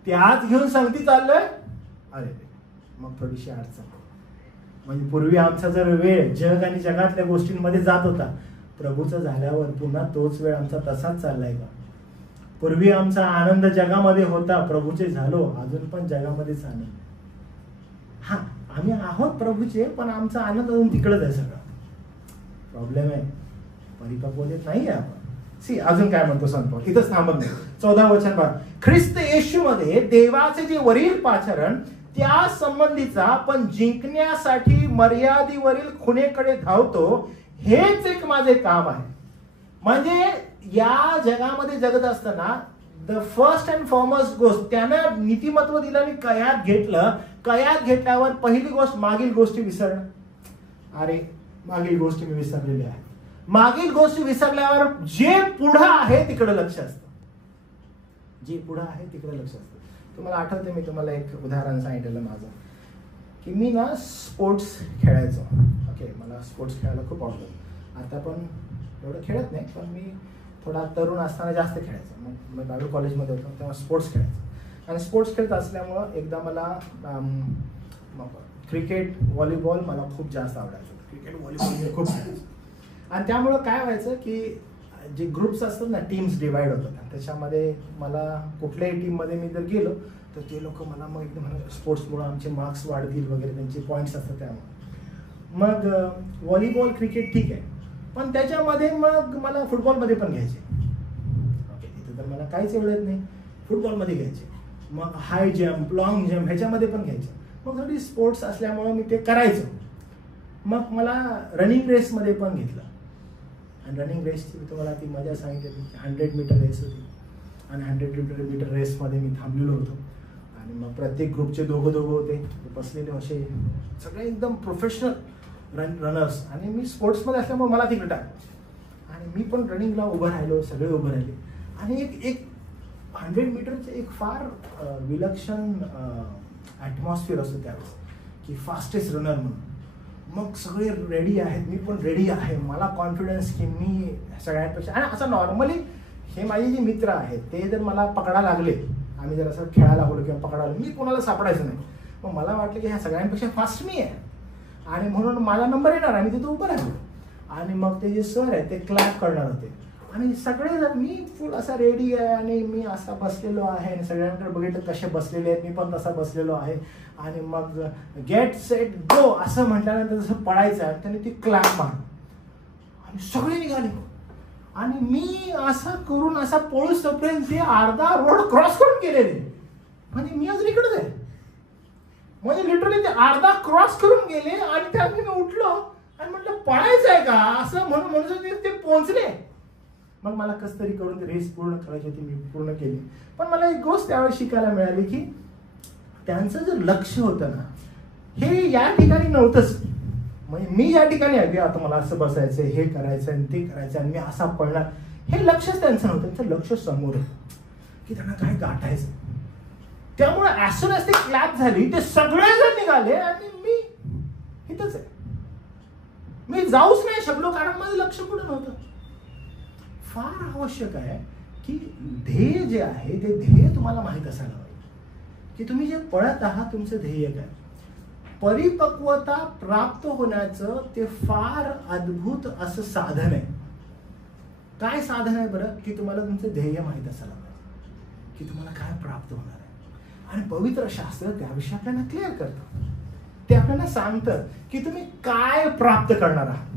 त्याच घेऊन सांगती चाललोय, अरे मग थोडीशी अडचण. म्हणजे पूर्वी आमचा जर वेळ जग आणि जगातल्या गोष्टींमध्ये जात होता, प्रभूचं झाल्यावर पुन्हा तोच वेळ आमचा तसाच चाललाय का? पूर्वी आमचा आनंद जगामध्ये होता, प्रभूचे झालो, अजून पण जगामध्येच आनंद. हा, आम्ही आहोत प्रभूचे, पण आमचा आनंद अजून तिकडच आहे. सगळा प्रॉब्लेम आहे परिपक्वतेत नाहीये आपण. सी अजून काय म्हणतो सांगतो, इथंच थांबत नाही. 14 वचन बघा. ख्रिस्त येशूमध्ये देवाचे जे वरील पाचारण त्या संबंधीचा आपण जिंकण्यासाठी मर्यादेवरील खुणेकडे धावतो, हेच एक माझे काम आहे. म्हणजे या जगामध्ये जगत असताना द फर्स्ट अँड फॉरमोस्ट गोष्ट त्यानं नीतिमत्व दिलं, मी कयात घेतलं. कयात घेतल्यावर पहिली गोष्ट मागील गोष्टी विसरणं. अरे मागील गोष्टी मी विसरलेल्या आहेत. मागील गोष्टी विसरल्यावर जे पुढं आहे तिकडे लक्ष असतं. जे पुढं आहे तिकडे लक्ष असतं. तुम्हाला आठवते मी तुम्हाला एक उदाहरण सांगितलेलं माझं, की मी ना स्पोर्ट्स खेळायचो. ओके, मला स्पोर्ट्स खेळायला खूप आवडतं. आता पण एवढं खेळत नाही, पण मी थोडा तरुण असताना जास्त खेळायचं. मग मी बाळू कॉलेजमध्ये होतो तेव्हा स्पोर्ट्स खेळायचं. आणि स्पोर्ट्स खेळत असल्यामुळं एकदा मला क्रिकेट, व्हॉलीबॉल मला खूप जास्त आवडायचं. क्रिकेट, व्हॉलीबॉल मी खूप खेळायचो. आणि त्यामुळं काय व्हायचं की जे ग्रुप्स असतात ना, टीम्स डिवाइड होतात, त्याच्यामध्ये मला कुठल्याही टीममध्ये मी जर गेलो तर ते लोक मला मग एकदम स्पोर्ट्समुळे आमचे मार्क्स वाढतील वगैरे, त्यांचे पॉईंट्स असतात त्यामुळे. मग व्हॉलीबॉल क्रिकेट ठीक आहे, पण त्याच्यामध्ये मग मला फुटबॉलमध्ये पण घ्यायचे. ओके, तिथं तर मला काहीच एवढं नाही, फुटबॉलमध्ये घ्यायचे. मग हाय जम्प, लॉंग जम्प ह्याच्यामध्ये पण घ्यायचे. मग थोडी स्पोर्ट्स असल्यामुळं मी ते करायचो. मग मला रनिंग रेसमध्ये पण घेतलं, आणि रनिंग रेसची मी तुम्हाला ती मजा सांगितली. 100 मीटर रेस होती, आणि 100 मीटर रेसमध्ये मी थांबलेलो होतो. आणि मग प्रत्येक ग्रुपचे दोघं होते, बसलेले असे सगळे एकदम प्रोफेशनल रनर्स, आणि मी स्पोर्ट्समध्ये असल्यामुळे मला तिकडे टाक. आणि मी पण रनिंगला उभं राहिलो, सगळे उभं राहिले. आणि एक 100 मीटरचं एक फार विलक्षण ॲटमॉस्फिअर असतो त्यावेळेस, की फास्टेस्ट रनर म्हणून. मग सगळे रेडी आहेत, मी पण रेडी आहे. मला कॉन्फिडन्स की मी सगळ्यांपेक्षा, आणि असं नॉर्मली हे माझे जे मित्र आहेत ते जर मला पकडायला लागले, आम्ही जर असं खेळायला बोललो किंवा पकडायला, मी कोणाला सापडायचं नाही. मग मला वाटलं की ह्या सगळ्यांपेक्षा फास्ट मी आहे, आणि म्हणून मला नंबर येणार, आणि तिथं उभं राहिलो. आणि मग ते जे सर आहेत ते क्लॅप करणार होते, आणि सगळेजण, मी फुल असा रेडी आहे, आणि मी असा बसलेलो आहे, आणि सगळ्यांकडे बघितलं कसे बसलेले आहेत, मी पण तसा बसलेलो आहे. आणि मग गेट सेट गो असं म्हटल्यानंतर जसं पळायचं आहे, त्याने ती क्लॅप मार, आणि सगळे निघाले. आणि मी असं करून असा पळूस तोपर्यंत ते अर्धा रोड क्रॉस करून गेलेले, म्हणजे मी अजून इकडेच आहे. म्हणजे लिटरली ते अर्धा क्रॉस करून गेले, आणि त्यात मी उठलो आणि म्हटलं पळायचं आहे का असं म्हणून ते पोहोचले. मग मला कसं तरी करून ती रेस पूर्ण करायची होती, मी पूर्ण केली. पण मला एक गोष्ट त्यावेळेस शिकायला मिळाली की त्यांचं जे लक्ष होतं ना, हे या ठिकाणी नव्हतंच. म्हणजे मी या ठिकाणी आहे की आता मला असं बसायचं, हे करायचं आणि ते करायचं, आणि मी असा पळणार, हे लक्षच त्यांचं नव्हतं. त्यांचं लक्ष समोर होतं की त्यांना काय गाठायचं. त्यामुळे ॲज सून ॲज ते क्लॅप झाली, ते सगळेजण निघाले, आणि मी इथंच आहे. मी जाऊच नाही शकलो, कारण माझं लक्ष कुठं नव्हतं. फार आवश्यक आहे की ध्येय जे आहे ते ध्येय तुम्हाला माहीत असायला पाहिजे, की तुम्ही जे पळत आहात तुमचं ध्येय काय. परिपक्वता प्राप्त होण्याचं ते फार अद्भुत असं साधन आहे. काय साधन आहे बरं, की तुम्हाला तुमचं ध्येय माहीत असायला पाहिजे, की तुम्हाला काय प्राप्त होणार आहे. आणि पवित्र शास्त्र त्याविषयी आपल्याला क्लिअर करतं. ते आपल्याला सांगतं की तुम्ही काय प्राप्त करणार आहात.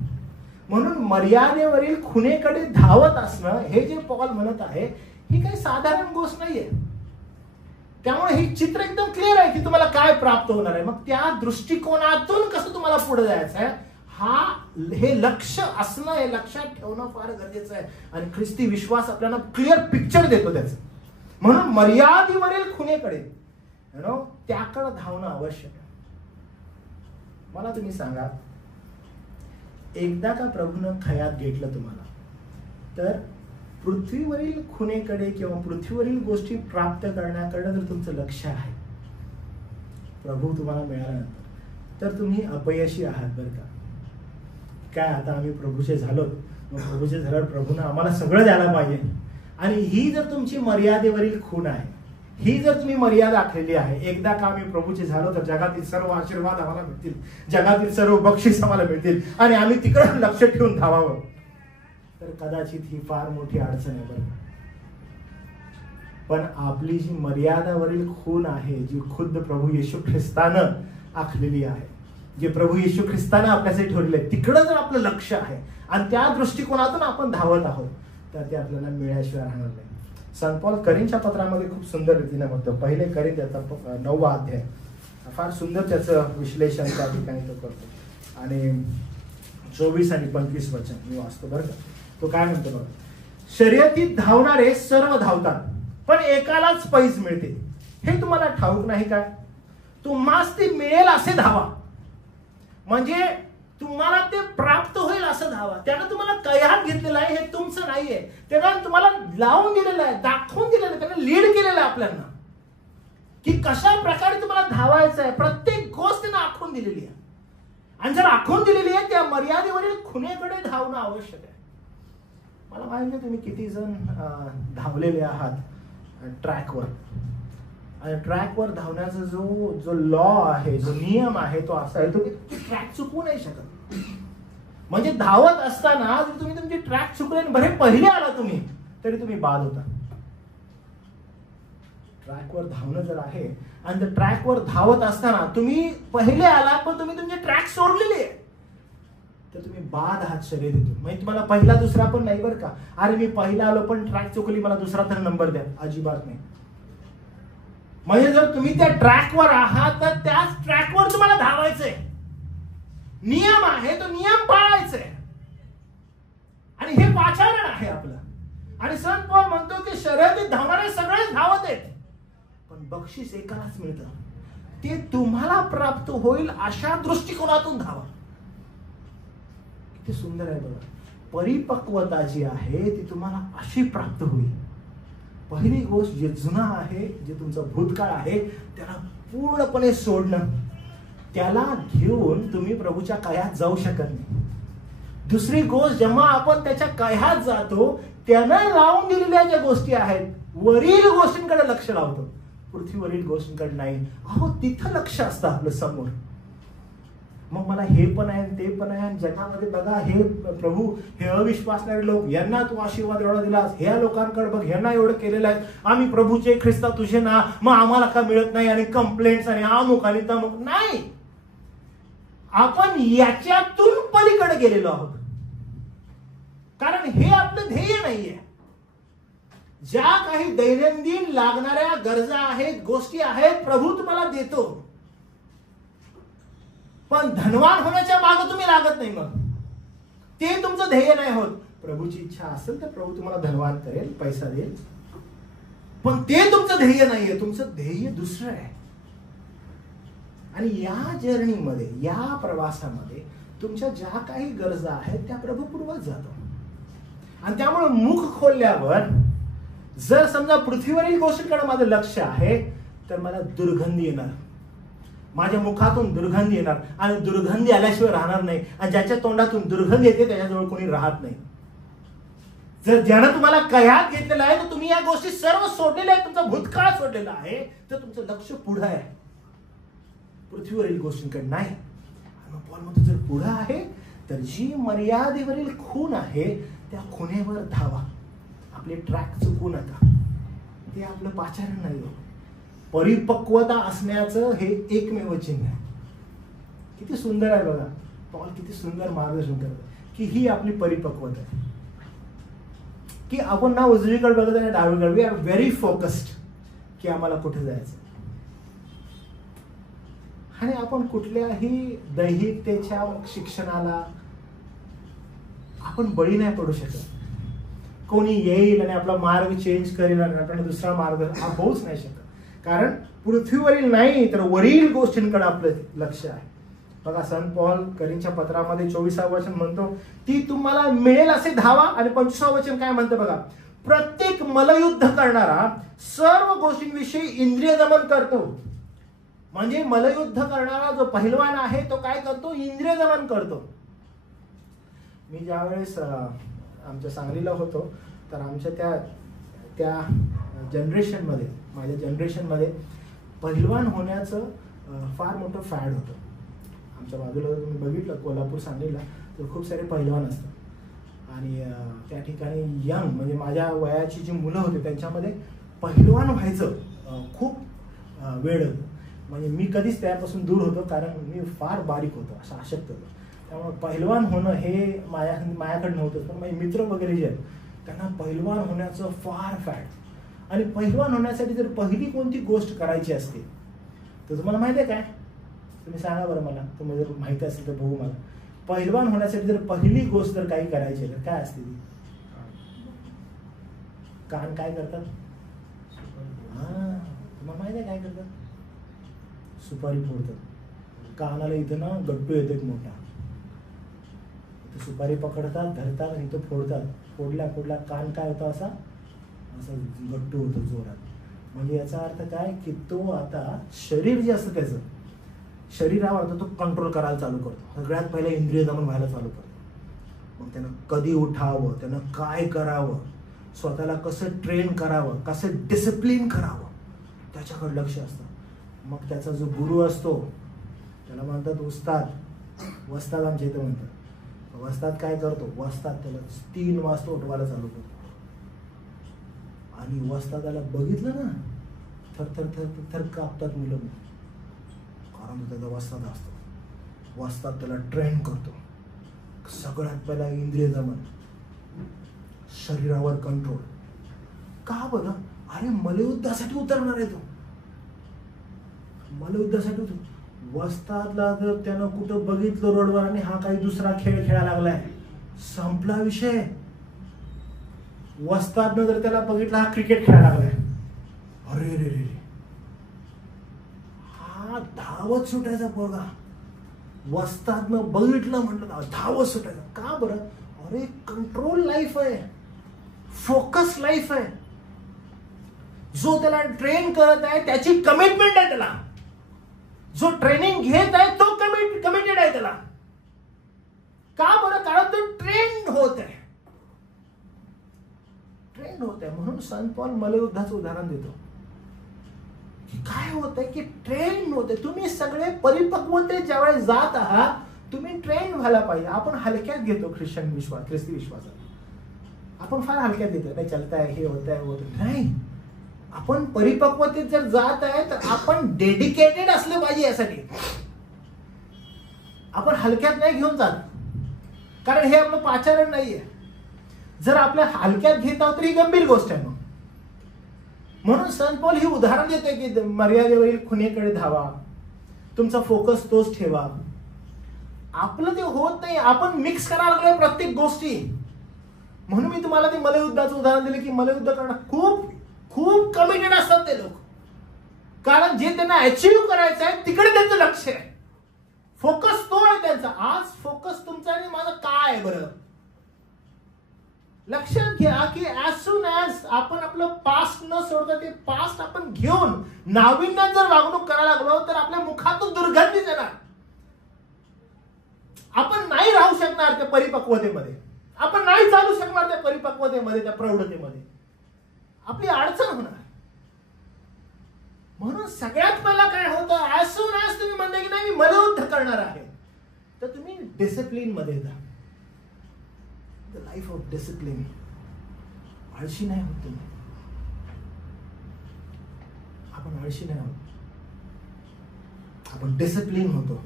म्हणून मर्यादेवरील खुणेकडे धावत असणं, हे जे पॉल म्हणत आहे, ही काही साधारण गोष्ट नाहीये. त्यामुळे ही चित्र एकदम क्लिअर आहे की तुम्हाला काय प्राप्त होणार आहे. मग त्या दृष्टिकोनातून कसं तुम्हाला पुढे जायचं आहे, हे लक्ष असणं, हे लक्षात ठेवणं फार गरजेचं आहे. आणि ख्रिस्ती विश्वास आपल्याला क्लिअर पिक्चर देतो त्याचं. म्हणून मर्यादेवरील खुणेकडे त्याकडे धावणं आवश्यक आहे. मला तुम्ही सांगा, एकदा का प्रभूनं खयात घेतलं तुम्हाला, तर पृथ्वीवरील खुणेकडे किंवा पृथ्वीवरील गोष्टी प्राप्त करण्याकडे जर तुमचं लक्ष आहे, प्रभू तुम्हाला मिळाल्यानंतर, तर तुम्ही अपयशी आहात बरं का. काय आता आम्ही प्रभूचे झालो, मग प्रभूचे झाल्यावर प्रभूनं आम्हाला सगळं द्यायला पाहिजे. आणि ही जर तुमची मर्यादेवरील खूण आहे, ही जर तुम्ही मर्यादा आखलेली आहे, एकदा का आम्ही प्रभूचे झालो तर जगातील सर्व आशीर्वाद आम्हाला मिळतील, जगातील सर्व बक्षीस आम्हाला मिळतील, आणि आम्ही तिकडे लक्ष ठेवून धावावं, तर कदाचित ही फार मोठी अडचण आहे बरं. पण आपली जी मर्यादावरील खूण आहे, जी खुद्द प्रभू येशू ख्रिस्तानं आखलेली आहे, जे प्रभू येशू ख्रिस्तानं आपल्यासाठी ठेवलेलं आहे, तिकडं जर आपलं लक्ष आहे आणि त्या दृष्टिकोनातून आपण धावत आहोत, तर ते आपल्याला मिळाल्याशिवाय राहणार नाही. संत पॉल करिंथच्या पत्रामध्ये खूप सुंदर रीतीने म्हणतो. पहिले करिंथचा 9वा अध्याय, फार सुंदर त्याचं विश्लेषण त्या ठिकाणी तो करतो. आणि 24 आणि 25 वचन मी वाचतो बरं का. तो काय म्हणतो बघा, शर्यतीत धावणारे सर्व धावतात, पण एकालाच पैज मिळते, हे तुम्हाला ठाऊक नाही काय. तुम्हास ते मिळेल असे धावा, म्हणजे तुम्हाला ते प्राप्त होईल असं धावा. त्यानं तुम्हाला कयात घेतलेलं आहे, हे तुमचं नाहीये. त्यानं तुम्हाला लावून दिलेलं आहे, दाखवून दिलेलं आहे, त्यानं लीड केलेलं आहे आपल्याला, की कशा प्रकारे तुम्हाला धावायचं आहे. प्रत्येक गोष्ट त्यानं आखून दिलेली आहे, आणि जर आखून दिलेली आहे, त्या मर्यादेवरील खुणेकडे धावणं आवश्यक आहे. मला माहिती नाही तुम्ही किती जण धावलेले आहात ट्रॅकवर. आणि ट्रॅकवर धावण्याचा जो लॉ आहे, जो नियम आहे, तो असा आहे, तो ट्रॅक चुकवू नाही शकत. म्हणजे धावत असताना जर तुम्ही तुमची ट्रॅक चुकले आणि बरे पहिले आला तुम्ही, तरी तुम्ही बाद होता. ट्रॅकवर धावणं जर आहे आणि जर ट्रॅकवर धावत असताना तुम्ही पहिले आलात पण तुम्ही तुमची ट्रॅक सोडलेली आहे, तर तुम्ही बाद आहात शर्यतीतून. म्हणजे तुम्हाला पहिला दुसरा पण नाही बरं का, अरे मी पहिला आलो पण ट्रॅक चुकली, मला दुसरा तर नंबर द्या, अजिबात नाही. म्हणजे जर तुम्ही त्या ट्रॅकवर आहात तर त्याच ट्रॅकवर तुम्हाला धावायचंय. नियम आहे, तो नियम पाळायचा आहे. आणि हे पाचारण आहे आपलं. आणि संत पौल म्हणतो की शर्यतीत धावणारे सगळेच धावत आहेत, पण बक्षीस एकालाच मिळतं, ते तुम्हाला प्राप्त होईल अशा दृष्टिकोनातून धावा. किती सुंदर आहे बघा. परिपक्वता जी आहे ती तुम्हाला अशी प्राप्त होईल. पहिली गोष्ट, जे जुना आहे, जे तुमचं भूतकाळ आहे, त्याला पूर्णपणे सोडणं. त्याला घेऊन तुम्ही प्रभूच्या कह्यात जाऊ शकत नाही. दुसरी गोष्ट, जेव्हा आपण त्याच्या कह्यात जातो, त्यानं लावून दिलेल्या ज्या गोष्टी आहेत, वरील गोष्टींकडे लक्ष लावतो, पृथ्वीवरील गोष्टींकडे नाही. अहो, तिथं लक्ष असतं आपलं समोर. मग मला हे पण आहे, ते पण आहे. जगामध्ये बघा, हे प्रभू, हे अविश्वासणारे लोक, यांना तू आशीर्वाद एवढा दिलास, ह्या लोकांकडे बघ, यांना एवढं केलेलं आहे, आम्ही प्रभूचे ख्रिस्ता तुझे ना, मग आम्हाला का मिळत नाही, आणि कंप्लेंट्स आणि अमुक आणि तमुक. नाही, आपण याच्यातून पलीकडे गेलेलो आहोत. कारण हे आपलं ध्येय नाहीये. ज्या काही दैनंदिन लागणाऱ्या गरजा आहेत, गोष्टी आहेत, प्रभू तुम्हाला देतो, पण धनवान होण्याच्या मागे तुम्ही लागत नाही. मग ते तुमचं ध्येय नाही होत. प्रभूची इच्छा असेल तर प्रभू तुम्हाला धनवान करेल, पैसा देईल, पण ते तुमचं ध्येय नाहीये. तुमचं ध्येय दुसरं आहे. आणि या जर्नीमध्ये, या प्रवासामध्ये तुमच्या ज्या काही गरजा आहेत त्या प्रभू पुरवत जातो. आणि त्यामुळे मुख खोलल्यावर जर समजा पृथ्वीवरील गोष्टींकडे माझं लक्ष आहे, तर मला दुर्गंधी येणार. माझ्या मुखातून दुर्गंधी येणार, आणि दुर्गंधी आल्याशिवाय राहणार नाही. आणि ज्याच्या तोंडातून दुर्गंधी येते त्याच्याजवळ कोणी राहत नाही. जर ज्यानं तुम्हाला कह्यात घेतलेलं आहे, तर तुम्ही या गोष्टी सर्व सोडलेल्या आहेत, तुमचा भूतकाळ सोडलेला आहे, तर तुमचं लक्ष पुढे आहे, पृथ्वीवरील गोष्टींकडे नाही. पौल म्हणतो, जर पुढे आहे तर जी मर्यादेवरील खून आहे त्या खुणेवर धावा. आपले ट्रॅक चुकू नका. ते आपलं पाचारण नाही. परिपक्वता असण्याचं हे एकमेव चिन्ह आहे. किती सुंदर आहे बघा. पौल किती सुंदर मार्गदर्शन करतात की ही आपली परिपक्वता आहे, की आपण ना उजवीकडे बघत आहे ना डावीकडे. वी आर व्हेरी फोकस्ड की आम्हाला कुठे जायचं. आणि आपण कुठल्याही दैहिकतेच्या शिक्षणाला आपण बळी नाही पडू शकत. कोणी येईल आणि आपला मार्ग चेंज करेल आणि आपल्याला दुसरा मार्ग हा होऊच नाही शकत. कारण पृथ्वीवरील नाही तर वरील गोष्टींकडे आपलं लक्ष आहे. बघा, संत पौल करींच्या पत्रामध्ये 24 वचन म्हणतो, ती तुम्हाला मिळेल असे धावा. आणि 25 वचन काय म्हणतं बघा, प्रत्येक मल्लयुद्ध करणारा सर्व गोष्टींविषयी इंद्रिय दमन करतो. म्हणजे मल्लयुद्ध करणारा जो पहिलवान आहे तो काय करतो? इंद्रिय दमन करतो. मी ज्यावेळेस आमच्या सांगलीला होतो, तर आमच्या त्या जनरेशनमध्ये, माझ्या जनरेशनमध्ये पहिलवान होण्याचं फार मोठं फॅड होतं. आमच्या बाजूला तुम्ही बघितलं कोल्हापूर सांगलीला तर खूप सारे पहिलवान असतात. आणि त्या ठिकाणी यंग म्हणजे माझ्या वयाची जी मुलं होती त्यांच्यामध्ये पहिलवान व्हायचं खूप वेळ होतं. म्हणजे मी कधीच त्यापासून दूर होतो, कारण मी फार बारीक होतो, असं अशक्त होतो. त्यामुळे पहिलवान होणं हे माझ्याकडे नव्हतं. पण माझे मित्र वगैरे जे आहेत त्यांना पहिलवान होण्याचं फार फॅड. आणि पहिलवान होण्यासाठी जर पहिली कोणती गोष्ट करायची असते तर तुम्हाला माहिती आहे काय? तुम्ही सांगा बरं मला, तुम्हाला जर माहिती असेल तर बघू. मला पहिलवान होण्यासाठी जर पहिली गोष्ट जर काही करायची तर काय असते ती? कान काय करतात? तुम्हाला माहिती आहे काय करतात? सुपारी फोडतात. कानाला इथं ना गट्टू येतो एक मोठा, सुपारी पकडतात, धरतात आणि इथं फोडतात. फोडल्या कान काय होतं? असा गट्टू होतो जोरात. म्हणजे याचा अर्थ काय की तो आता शरीर जे असतं त्याचं शरीरावर तो कंट्रोल करायला चालू करतो. सगळ्यात पहिले इंद्रिय दमन व्हायला चालू करतो. मग त्यानं कधी उठावं, त्यानं काय करावं, स्वतःला कसं ट्रेन करावं, कसं डिसिप्लिन करावं, त्याच्याकडे लक्ष असतं. मग त्याचा जो गुरु असतो त्याला म्हणतात उस्ताद, वस्ताद आमच्या इथं म्हणतात. वस्ताद काय करतो, वस्ताद त्याला 3 वाजता उठवायला चालू करतो. आणि वस्तादाला बघितलं ना, थर थर थर थर कापतात मुलं, कारण त्याचा वस्ताद असतो. वस्ताद त्याला ट्रेन करतो. सगळ्यात पहिला इंद्रिय दमन, शरीरावर कंट्रोल. का बरं? अरे मल्लयुद्धासाठी उतरणार आहे तो, मल्लयुद्धासाठी उतर. वस्तादला जर त्यानं कुठं बघितलं रोडवर आणि हा काही दुसरा खेळ खेळायला लागलाय, संपला विषय. वस्तादनं जर त्याला बघितलं हा क्रिकेट खेळायला लागलाय, अरे रे रे, हा धावत सुटायचा पोरगा. वस्तादनं बघितलं म्हटलं धावत सुटायचा. का बरं? अरे कंट्रोल लाईफ आहे, फोकस लाईफ आहे. जो त्याला ट्रेन करत आहे त्याची कमिटमेंट आहे त्याला. जो ट्रेनिंग घेत आहे तो कमिटेड आहे त्याला. का बरं? कारण तो ट्रेंड होत आहे, ट्रेंड होत आहे. म्हणून संत पॉल मल्लयुद्धाचं उदाहरण देतो की काय होत आहे की ट्रेन होते. तुम्ही सगळे परिपक्वते ज्यावेळेस जात आहात, तुम्ही ट्रेन व्हायला पाहिजे. आपण हलक्यात घेतो ख्रिश्चन विश्वास, ख्रिस्ती विश्वासात आपण फार हलक्यात घेतो. नाही चलताय, हे होत आहे, होत नाही. आपण परिपक्वतेत जर जात आहे तर आपण डेडिकेटेड असलं पाहिजे यासाठी. आपण हलक्यात नाही घेऊन जात, कारण हे आपलं पाचारण नाहीये. जर आपल्या हलक्यात घेत आहोत तर ही गंभीर गोष्ट आहे. म्हणून संत पौल ही उदाहरण देतोय की मर्यादेवरील खुणेकडे धावा, तुमचा फोकस तोच ठेवा. आपलं ते होत नाही, आपण मिक्स करायला लागलोय प्रत्येक गोष्टी. म्हणून मी तुम्हाला ते मल्लयुद्धाचं उदाहरण दिलं की मल्लयुद्ध करणं खूप खूप कमिटेड असतात ते लोक, कारण जे त्यांना अचीव्ह करायचं आहे तिकडे त्यांचं लक्ष आहे, फोकस तो आहे त्यांचा. आज फोकस तुमचा आणि माझा काय आहे बरं? लक्षात घ्या की ऍज सून ऍज आपण आपलं पास्ट न सोडता ते पास्ट आपण घेऊन नाविन्यात जर वागणूक करायला लागलो तर आपल्या मुखातून दुर्गंधी येणार. आपण नाही राहू शकणार त्या परिपक्वतेमध्ये, आपण नाही चालू शकणार त्या परिपक्वतेमध्ये, त्या प्रौढतेमध्ये. आपली अडचण होणार. म्हणून सगळ्यात पहिला काय होतं, ऍज सून ऍज तुम्ही म्हणता की नाही मी मल्लयुद्ध करणार आहे, तर तुम्ही डिसिप्लिन मध्ये जा. The life of discipline. आळशी नाही होत तुम्ही, आपण आळशी नाही होत, आपण डिसिप्लिन होतो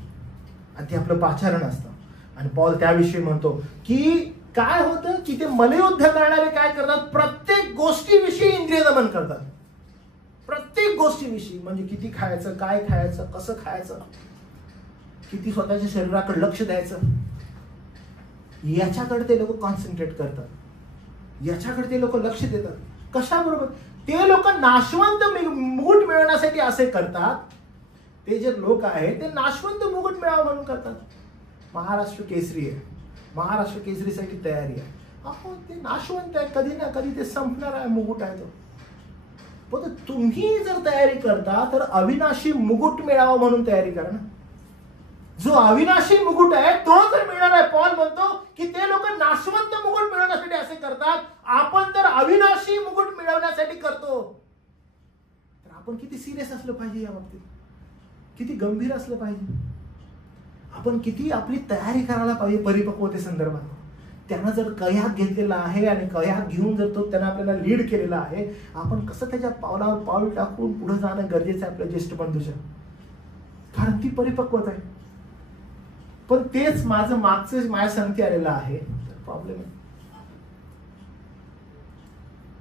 आणि ते आपलं पाचारण असतं. आणि पॉल त्याविषयी म्हणतो की काय होतं की ते मल्लयुद्ध करणारे काय करतात, प्रत्येक गोष्टीविषयी इंद्रिय दमन करतात. प्रत्येक गोष्टीविषयी, म्हणजे किती खायचं, काय खायचं, कसं खायचं, किती स्वतःच्या शरीराकडे लक्ष द्यायचं, याच्याकडे ते लोक कॉन्सन्ट्रेट करतात, याच्याकडे ते लोक लक्ष देतात. कशाबरोबर? ते लोक नाशवंत मुकुट मिळवण्यासाठी असे करतात. ते जे लोक आहेत ते नाशवंत मुकुट मिळावं म्हणून करतात. महाराष्ट्र केसरी आहे, महाराष्ट्र केसरीसाठी तयारी आहे. अहो ते नाशवंत आहे, कधी ना कधी ते संपणार आहे मुकुट आहे तो. पण तुम्ही जर तयारी करता तर अविनाशी मुकुट मिळावा म्हणून तयारी करा ना. जो अविनाशी मुकुट आहे तो जर मिळणार आहे, पॉल म्हणतो की ते लोक नाशवंत मुकुट मिळवण्यासाठी असे करतात, आपण तर अविनाशी मुकुट मिळवण्यासाठी करतो. तर आपण किती सिरियस असलं पाहिजे या बाबतीत, किती गंभीर असलं पाहिजे, आपण किती आपली तयारी करायला पाहिजे परिपक्वते संदर्भात. त्यानं जर कयात घेतलेला आहे आणि कयात घेऊन जर तो त्यानं आपल्याला लीड केलेला आहे, आपण कसं त्याच्या पावलावर पाऊल टाकून पुढे जाणं गरजेचं आहे आपल्या ज्येष्ठ बंधूच्या, कारण ती परिपक्वता आहे. पण तेच माझं मागचं माझ्या संगती आलेलं आहे, प्रॉब्लेम आहे.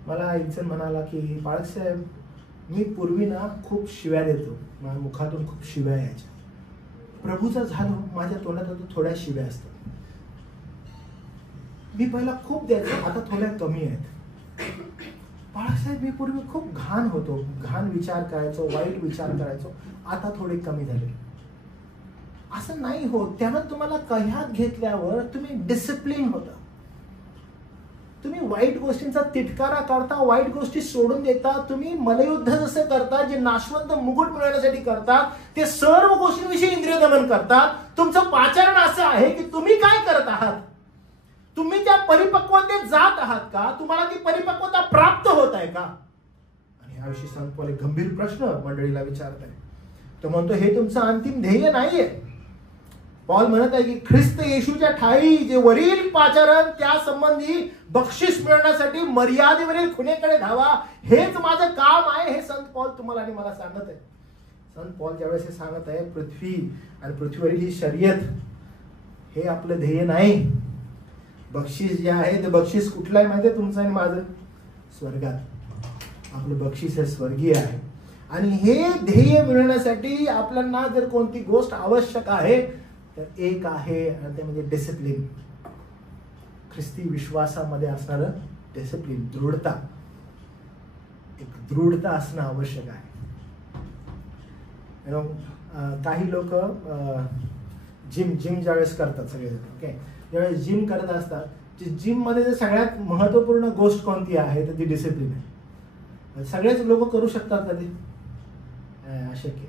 मला एक जण म्हणाला की बाळासाहेब मी पूर्वी ना खूप शिव्या देतो, माझ्या मुखातून खूप शिव्या यायच्या, प्रभूचा झालो माझ्या तोंडात थोड्या शिव्या असतात. मी पहिला खूप द्यायचो, आता थोड्या कमी आहेत. बाळासाहेब मी पूर्वी खूप घाण होतो, घाण विचार करायचो, वाईट विचार करायचो, आता थोडे कमी झाले. असं नाही होत. त्यानं तुम्हाला कह्यात घेतल्यावर तुम्ही डिसिप्लिन होता. तुम्ही वाईट गोष्टींचा तिटकारा करता, वाईट गोष्टी सोडून देता. तुम्ही मल्लयुद्ध जसं करता, जे नाशवंत मुकुट मिळवण्यासाठी करतात, ते सर्व गोष्टींविषयी इंद्रिय दमन करतात. तुमचं पाचारण असं आहे की तुम्ही काय करत आहात, तुम्ही त्या परिपक्वतेत जात आहात का, तुम्हाला ती परिपक्वता प्राप्त होत आहे का. आणि याविषयी संत पॉल एक गंभीर प्रश्न मंडळीला विचारत आहे. तो म्हणतो हे तुमचं अंतिम ध्येय नाहीये. पॉल म्हणत आहे की ख्रिस्त येशूच्या ठाई जे वरील पाचारण त्या संबंधी बक्षीस मिळवण्यासाठी मर्यादेवरील खुणेकडे धावा, हेच माझं काम आहे. हे संत पॉल तुम्हाला आणि मला सांगत आहे. संत पॉल ज्यावेळेस हे सांगत आहे, पृथ्वी आणि पृथ्वीवरील ही शर्यत हे आपलं ध्येय नाही. बक्षीस जे आहे ते बक्षीस कुठलं आहे माहिती आहे तुमचं आणि माझं? स्वर्गात आपलं बक्षीस हे स्वर्गीय आहे. आणि हे ध्येय मिळवण्यासाठी आपल्याला जर कोणती गोष्ट आवश्यक आहे तर एक आहे, आणि ते म्हणजे डिसिप्लिन. ख्रिस्ती विश्वासामध्ये असणारं डिसिप्लिन, दृढता, एक दृढता असणं आवश्यक आहे. काही लोक जिम ज्यावेळेस करतात सगळेजण, ओके, ज्यावेळेस जिम करत असतात, जिम मध्ये जर सगळ्यात महत्वपूर्ण गोष्ट कोणती आहे तर ती डिसिप्लिन आहे. सगळेच लोक करू शकतात कधी? अशक्य.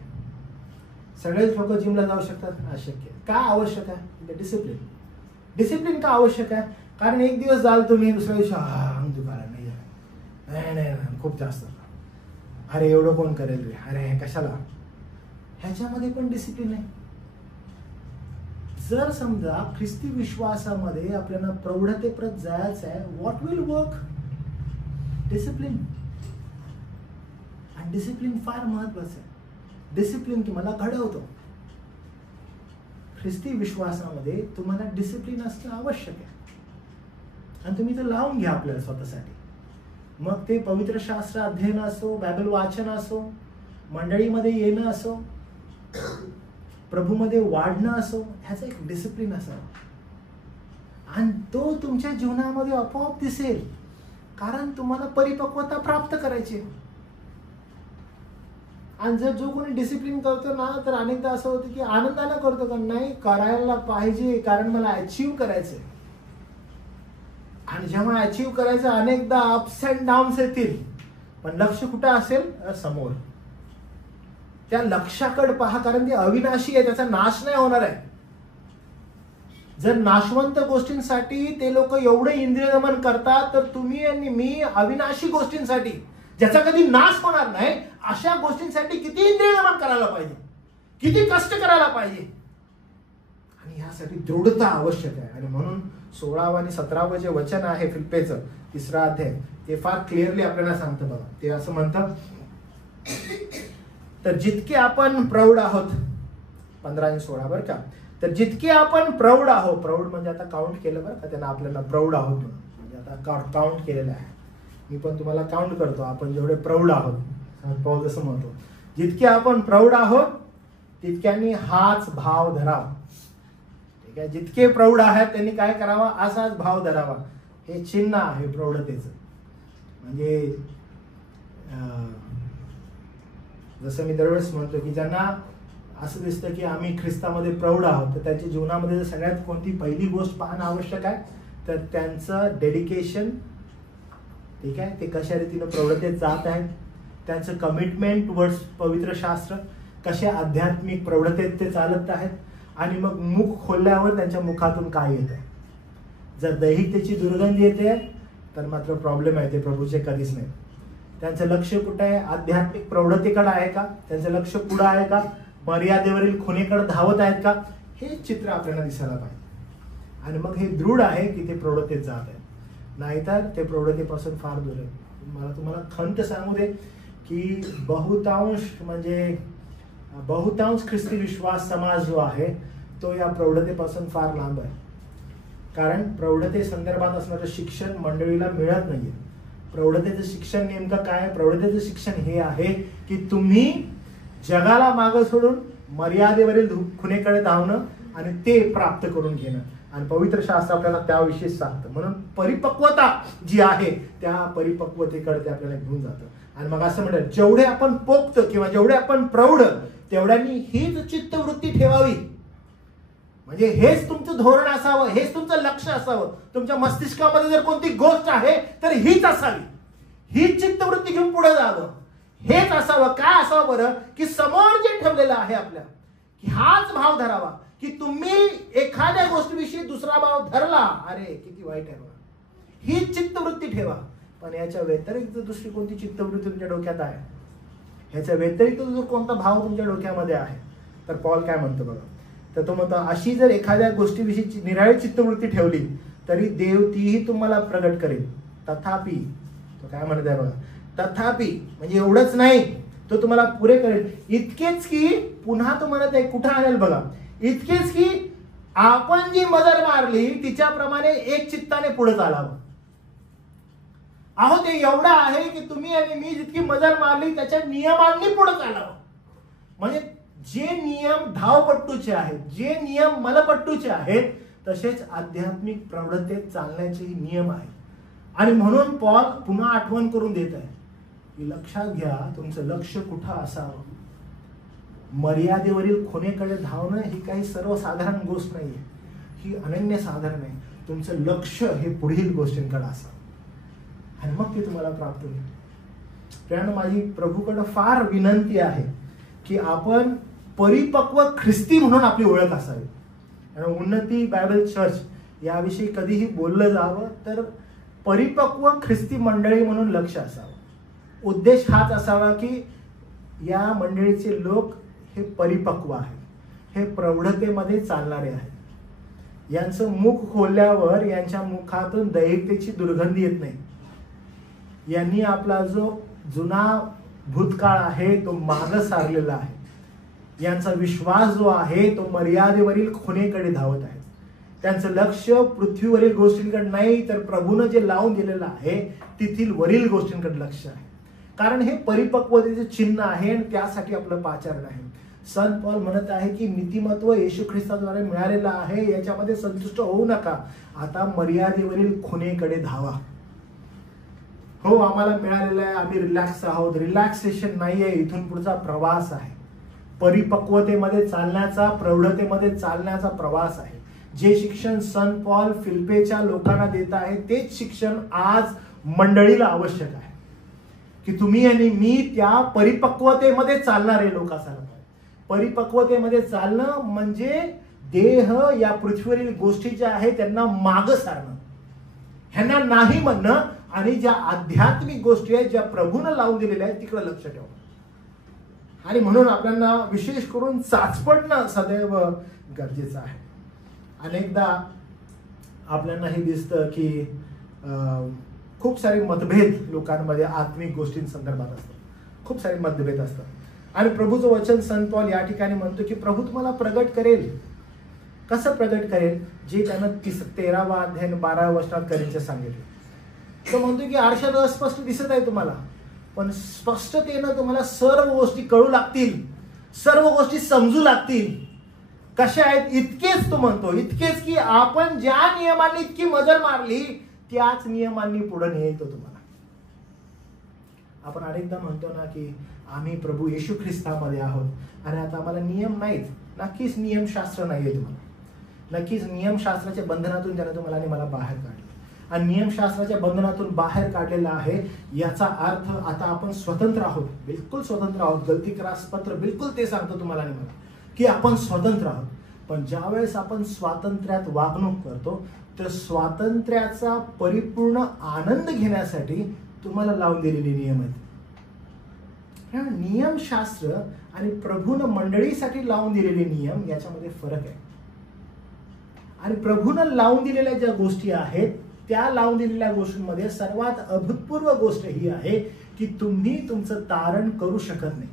सगळेच लोक जिमला जाऊ शकतात? अशक्य. का आवश्यक आहे? डिसिप्लिन. डिसिप्लिन का आवश्यक आहे? कारण एक दिवस जाल तुम्ही, दुसऱ्या दिवशी अंग दुखायला नाही खूप जास्त, अरे एवढं कोण करेल रे, अरे कशाला. ह्याच्यामध्ये पण डिसिप्लिन आहे. जर समजा ख्रिस्ती विश्वासामध्ये आपल्याला प्रौढतेप्रत जायचं आहे, व्हॉट विल वर्क? डिसिप्लिन. आणि डिसिप्लिन फार महत्वाचं आहे. डिसिप्लिन तुम्हाला घडवतो. ख्रिस्ती विश्वासामध्ये तुम्हाला डिसिप्लिन असणं आवश्यक आहे, आणि तुम्ही ते लावून घ्या आपल्याला स्वतःसाठी. मग ते पवित्र शास्त्र अध्ययन असो, बायबल वाचन असो, मंडळीमध्ये येणं असो, प्रभूमध्ये वाढणं असो, ह्याचा एक डिसिप्लिन असावा. आणि तो तुमच्या जीवनामध्ये आपोआप दिसेल, कारण तुम्हाला परिपक्वता प्राप्त करायची. आणि जर जो कोणी डिसिप्लिन करतो ना, तर अनेकदा असं होतं की आनंदानं करतो, का नाही करायला पाहिजे कारण मला अचीव्ह करायचंय. आणि जेव्हा अचीव्ह करायचं अनेकदा अप्स अँड डाऊन्स येतील, पण लक्ष कुठं असेल? समोर. त्या लक्षाकडे पहा, कारण ते अविनाशी आहे, त्याचा नाश नाही होणार आहे. जर नाशवंत गोष्टींसाठी ते लोक एवढे इंद्रिय दमन करतात, तर तुम्ही आणि मी अविनाशी गोष्टींसाठी, ज्याचा कधी नाश होणार नाही, अशा गोष्टींसाठी किती इंद्रिय दमन करायला पाहिजे, किती कष्ट करायला पाहिजे. आणि यासाठी दृढता आवश्यक आहे. आणि म्हणून 16 आणि 17 जे वचन आहे फिलिप्पीचं 3 अध्याय, ते फार क्लिअरली आपल्याला सांगतं बघा. ते असं म्हणतं, तर जितके आपण प्रौढ आहोत, 15 आणि 16 बरं का, तर जितके आपण प्रौढ आहोत, प्रौढ म्हणजे आता काउंट केलं बरं का, त्यांना आपल्याला प्रौढ आहोत म्हणजे आता काउंट केलेलं आहे. मी पण तुम्हाला काउंट करतो, आपण जेवढे प्रौढ आहोत, पाऊल जसं म्हणतो, जितके आपण प्रौढ आहोत तितक्यांनी हाच भाव धरावा. ठीक आहे, जितके प्रौढ आहेत त्यांनी काय करावा? असाच भाव धरावा. हे चिन्ह आहे प्रौढतेचं. म्हणजे जसं मी दरवेळेस म्हणतो की ज्यांना असं दिसतं की आम्ही ख्रिस्तामध्ये प्रौढ आहोत, तर त्यांच्या जीवनामध्ये सगळ्यात कोणती पहिली गोष्ट पाहणं आवश्यक आहे, तर त्यांचं डेडिकेशन. ठीक आहे, ते कशा रीतीनं प्रौढतेत जात आहेत, त्यांचं कमिटमेंट टुवर्ड्स पवित्र शास्त्र, कशा आध्यात्मिक प्रौढतेत ते चालत आहेत, आणि मग मुख खोलल्यावर त्यांच्या मुखातून काय येत आहे. जर दैहिकतेची दुर्गंधी येते तर मात्र प्रॉब्लेम आहे, ते प्रभूचे कधीच नाही. त्यांचं लक्ष कुठं आहे? आध्यात्मिक प्रौढतेकडे आहे का? त्यांचं लक्ष पुढं आहे का? मर्यादेवरील खुणेकडे धावत आहेत का? हे चित्र आपल्याला दिसायला पाहिजे. आणि मग हे दृढ आहे की ते प्रौढतेत जात आहे, नाहीतर ते प्रौढतेपासून फार दूर आहे. मला तुम्हाला खंत सांगू दे की बहुतांश ख्रिस्ती विश्वास समाज जो आहे तो या प्रौढतेपासून फार लांब आहे. कारण प्रौढते संदर्भात असणारं शिक्षण मंडळीला मिळत नाहीये. प्रौढतेचं शिक्षण नेमकं काय? प्रौढतेचं शिक्षण हे आहे की तुम्ही जगाला मागं सोडून मर्यादेवरील खुणेकडे धावणं आणि ते प्राप्त करून घेणं. आणि पवित्र शास्त्र आपल्याला त्याविषयी सांगतं. म्हणून परिपक्वता जी आहे त्या परिपक्वतेकडे ते आपल्याला घेऊन जातं. आणि मग असं म्हणतात, जेवढे आपण पोक्त किंवा जेवढे आपण प्रौढ, तेवढ्यांनी हीच चित्तवृत्ती ठेवावी. म्हणजे हेच तुमचं धोरण असावं, हेच तुमचं लक्ष असावं. तुमच्या मस्तिष्कामध्ये जर कोणती गोष्ट आहे तर हीच असावी, हीच चित्तवृत्ती घेऊन पुढे जावं. हेच असावं. काय असावं बरं? की समोर जे ठेवलेलं आहे आपल्या, की हाच भाव धरावा. की तुम्ही एखाद्या गोष्टीविषयी दुसरा भाव धरला, अरे किती वाईट आहे बघा, हीच चित्तवृत्ती ठेवा. पण याच्या व्यतिरिक्त दुसरी कोणती चित्तवृत्ती तुमच्या डोक्यात आहे, ह्याच्या व्यतिरिक्त जो कोणता भाव तुमच्या डोक्यामध्ये आहे, तर पॉल काय म्हणतो बघा, तर तो म्हणतो अशी जर एखाद्या गोष्टीविषयी निराळी चित्तवृत्ती ठेवली तरी देव तीही तुम्हाला प्रगट करेल. तथापि तो काय म्हणत आहे बघा, तथापि म्हणजे एवढंच नाही, तो तुम्हाला पुरे करेल. इतकेच की पुन्हा तो म्हणत आहे, कुठं आणेल बघा, इतकेच की आपण जी मजल मारली तिच्याप्रमाणे एक चित्ताने पुढे चालावं. अहो ते एवढं आहे की तुम्ही आणि मी जितकी मजल मारली त्याच्या नियमांनी पुढे चालावं. म्हणजे जे नियम धावपट्टूचे आहेत, जे नियम मलपट्टूचे आहेत, तसेच आध्यात्मिक प्रवृत्तीत चालण्याचे नियम आहेत. आणि म्हणून पॉल पुन्हा आठवण करून देत आहे की लक्षात घ्या, तुमचं लक्ष कुठं असावं. मर्यादेवरील खुणेकडे धावणं ही काही सर्वसाधारण गोष्ट नाहीये, ही अनन्यसाधारण आहे. तुमचं लक्ष हे पुढील गोष्टींकडे असावं आणि मग ते तुम्हाला प्राप्त होईल. त्यामुळे माझी प्रभूकडे फार विनंती आहे की आपण परिपक्व ख्रिस्ती म्हणून आपली ओळख असावी. आणि उन्नती बायबल चर्च याविषयी कधीही बोललं जावं तर परिपक्व ख्रिस्ती मंडळी म्हणून लक्ष असावं. उद्देश हाच असावा की या मंडळीचे लोक हे परिपक्व आहेत, हे प्रौढतेमध्ये चालणारे आहेत. यांचं मुख खोलल्यावर यांच्या मुखातून दैहिकतेची दुर्गंधी येत नाही. यांनी आपला जो जुना भूतकाळ आहे तो मागं सारलेला आहे. यांचा विश्वास जो आहे तो मर्यादेवरील खुणेकडे धावत आहे. त्यांचं लक्ष पृथ्वीवरील गोष्टींकडे नाही तर प्रभूनं जे लावून दिलेलं आहे तेथील वरील गोष्टींकडे लक्ष आहे. कारण हे परिपक्वतेचे चिन्ह आहे आणि त्यासाठी आपलं पाचारण आहे. संत पॉल म्हणत आहे की नीतिमत्व येशू ख्रिस्ताद्वारे मिळालेलं आहे, याच्यामध्ये संतुष्ट होऊ नका, आता मर्यादेवरील खुणेकडे धावा. हो आम्हाला मिळालेलं आहे, आम्ही रिलॅक्स आहोत. रिलॅक्सेशन नाहीये, इथून पुढचा प्रवास आहे. परिपक्वतेमध्ये चालण्याचा, प्रौढतेमध्ये चालण्याचा प्रवास आहे. जे शिक्षण संत पॉल फिलिप्पीच्या लोकांना देत आहे तेच शिक्षण आज मंडळीला आवश्यक आहे की तुम्ही आणि मी त्या परिपक्वतेमध्ये चालणारे लोक असायला पाहिजे. परिपक्वतेमध्ये चालणं म्हणजे देह या पृथ्वीवरील गोष्टी ज्या आहेत त्यांना मागं सारणं, ह्यांना नाही म्हणणं आणि ज्या आध्यात्मिक गोष्टी आहेत, ज्या प्रभूनं लावून दिलेल्या आहेत तिकडे लक्ष ठेवणं. आणि म्हणून आपल्याला विशेष करून चाचपडणं सदैव गरजेचं आहे. अनेकदा आपल्याला हे दिसतं की खूप सारे मतभेद लोकांमध्ये आत्मिक गोष्टींसंदर्भात असतात, खूप सारे मतभेद असतात. आणि प्रभूचं वचन संत पॉल या ठिकाणी म्हणतो की प्रभू तुम्हाला प्रगट करेल. कसं प्रगट करेल? जे त्यानं 13वा अध्याय 12व्या वचनात करेलचे सांगितले. तो म्हणतो की आरशात अस्पष्ट दिसत आहे तुम्हाला, पण स्पष्टतेनं तुम्हाला सर्व गोष्टी कळू लागतील, सर्व गोष्टी समजू लागतील. कशा आहेत? इतकेच तो म्हणतो, इतकेच की आपण ज्या नियमांनी इतकी मजल मारली त्याच नियमांनी पुढे नेतो तुम्हाला. आपण अनेकदा म्हणतो ना की आम्ही प्रभू येशू ख्रिस्तामध्ये आहोत आणि आता आम्हाला नियम नाहीत. नक्कीच नियमशास्त्र नाहीये तुम्हाला, नक्कीच नियमशास्त्राच्या बंधनातून त्याने तुम्हाला आणि मला बाहेर काढलं. आणि नियमशास्त्राच्या बंधनातून बाहेर काढलेला आहे याचा अर्थ आता आपण स्वतंत्र आहोत, बिलकुल स्वतंत्र आहोत. गलतीक्रास पत्र बिलकुल ते सांगतो तुम्हाला आणि मला की आपण स्वतंत्र आहोत. पण ज्या वेळेस आपण स्वातंत्र्यात वागणूक करतो तर स्वातंत्र्याचा परिपूर्ण आनंद घेण्यासाठी तुम्हाला लावून दिलेले नियम आहेत. नियमशास्त्र आणि प्रभूनं मंडळीसाठी लावून दिलेले नियम याच्यामध्ये फरक आहे. आणि प्रभूनं लावून दिलेल्या ज्या गोष्टी आहेत त्या लावून दिलेल्या गोष्टींमध्ये सर्वात अभूतपूर्व गोष्ट ही आहे की तुम्ही तुमचं तारण करू शकत नाही.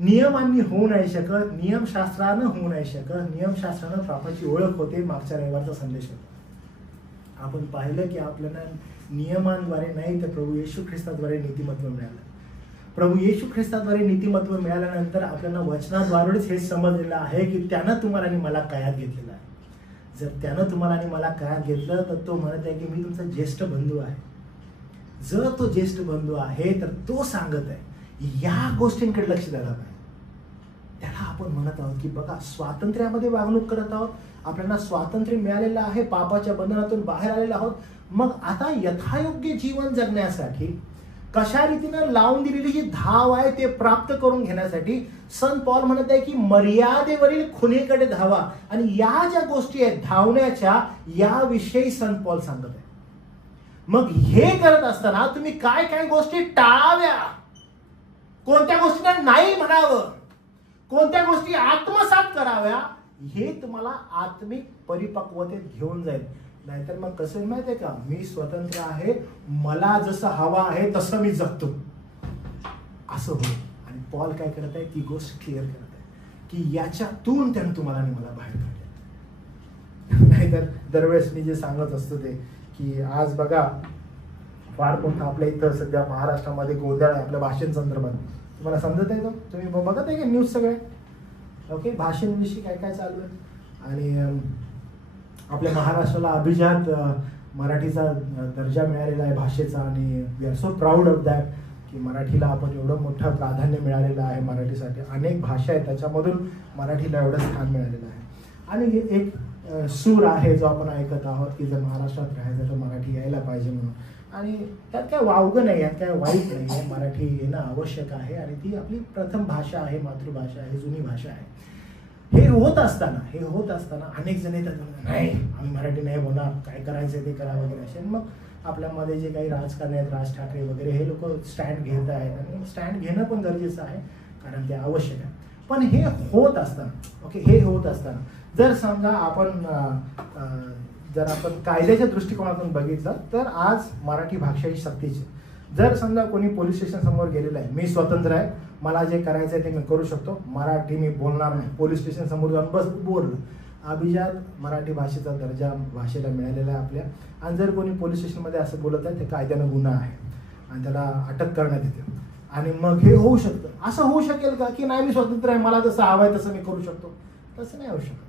नियमांनी होऊ नाही शकत, नियमशास्त्रानं होऊ नाही शकत. नियमशास्त्रानं पापाची ओळख होते. मागच्या रविवारचा संदेश होता. आपण पाहिलं की आपल्याला नियमांद्वारे नाही तर प्रभू येशू ख्रिस्ताद्वारे नीतिमत्व मिळालं. प्रभू येशू ख्रिस्ताद्वारे नीतिमत्व मिळाल्यानंतर आपल्याला वचनाद्वारेच हे समजलेलं आहे की त्यानं तुम्हाला आणि मला कायात घेतलेलं आहे. जर त्यानं तुम्हाला आणि मला कायात घेतलं तर तो म्हणत आहे की मी तुमचा ज्येष्ठ बंधू आहे. जर तो ज्येष्ठ बंधू आहे तर तो सांगत आहे या गोष्टींकडे लक्ष द्यायला पाहिजे. त्याला आपण म्हणत आहोत की बघा स्वातंत्र्यामध्ये वागणूक करत आहोत, आपल्याला स्वातंत्र्य मिळालेलं आहे, पापाच्या बंधनातून बाहेर आलेलो आहोत. मग आता यथायोग्य जीवन जगण्यासाठी कशा रीतीनं लावून दिलेली जी धाव आहे ते प्राप्त करून घेण्यासाठी संत पॉल म्हणत आहे की मर्यादेवरील खुणेकडे धावा. आणि या ज्या गोष्टी आहेत धावण्याच्या याविषयी संत पॉल सांगत आहे. मग हे करत असताना तुम्ही काय काय गोष्टी टाळाव्या, कोणत्या गोष्टींना नाही म्हणावं, कोणत्या गोष्टी आत्मसात कराव्या हे तुम्हाला आत्मिक परिपक्वतेत घेऊन जाईल. नाहीतर मग कसं माहितीये का, मी स्वतंत्र आहे, मला जसं हवा आहे तसं मी जगतो असं होईल. आणि पॉल काय करत आहे, ती गोष्ट क्लिअर करत आहे की याच्यातून त्यानं तुम्हाला आणि मला बाहेर काढले. नाहीतर दरवेळेस मी जे सांगत असतो ते की आज बघा फार मोठा आपल्या इथं सध्या महाराष्ट्रामध्ये गोंधळ आहे आपल्या भाषेसंदर्भात. तुम्हाला समजत आहे का? तुम्ही बघत आहे का न्यूज सगळे? ओके, भाषेविषयी काय काय चालू आहे. आणि आपल्या महाराष्ट्राला अभिजात मराठीचा दर्जा मिळालेला आहे भाषेचा. आणि we are so proud of that की मराठीला आपण एवढं मोठं प्राधान्य मिळालेलं आहे. मराठीसाठी अनेक भाषा आहेत, त्याच्यामधून मराठीला एवढं स्थान मिळालेलं आहे. आणि एक सूर आहे जो आपण ऐकत आहोत की जर महाराष्ट्रात राहायचं तर मराठी यायला पाहिजे म्हणून. आणि त्यात काय वावगं नाही, यात काय वाईट नाही आहे. मराठी येणं आवश्यक आहे आणि ती आपली प्रथम भाषा आहे, मातृभाषा आहे, जुनी भाषा आहे. हे होत असताना अनेक जण येतात, नाही आम्ही मराठी नाही बोलणार, काय करायचं ते करा वगैरे असे. मग आपल्यामध्ये जे काही राजकारणी आहेत, राज ठाकरे वगैरे, हे लोक स्टँड घेत आहेत. आणि स्टँड घेणं पण गरजेचं आहे कारण ते आवश्यक आहे. पण हे होत असताना जर समजा जर आपण कायद्याच्या दृष्टिकोनातून बघितलं तर आज मराठी भाषा ही सक्तीची. जर समजा कोणी पोलीस स्टेशन समोर गेलेलं आहे, मी स्वतंत्र आहे, मला जे करायचं आहे ते मी करू शकतो, मराठी मी बोलणार नाही, पोलीस स्टेशन समोर जाऊन बस बोललं, अभिजात मराठी भाषेचा दर्जा भाषेला मिळालेला आहे आपल्या. आणि जर कोणी पोलीस स्टेशनमध्ये असं बोलत आहे ते कायद्यानं गुन्हा आहे आणि त्याला अटक करण्यात येते. आणि मग हे होऊ शकतं. असं होऊ शकेल का की नाही मी स्वतंत्र आहे, मला जसं हवं आहे तसं मी करू शकतो? तसं नाही होऊ शकत.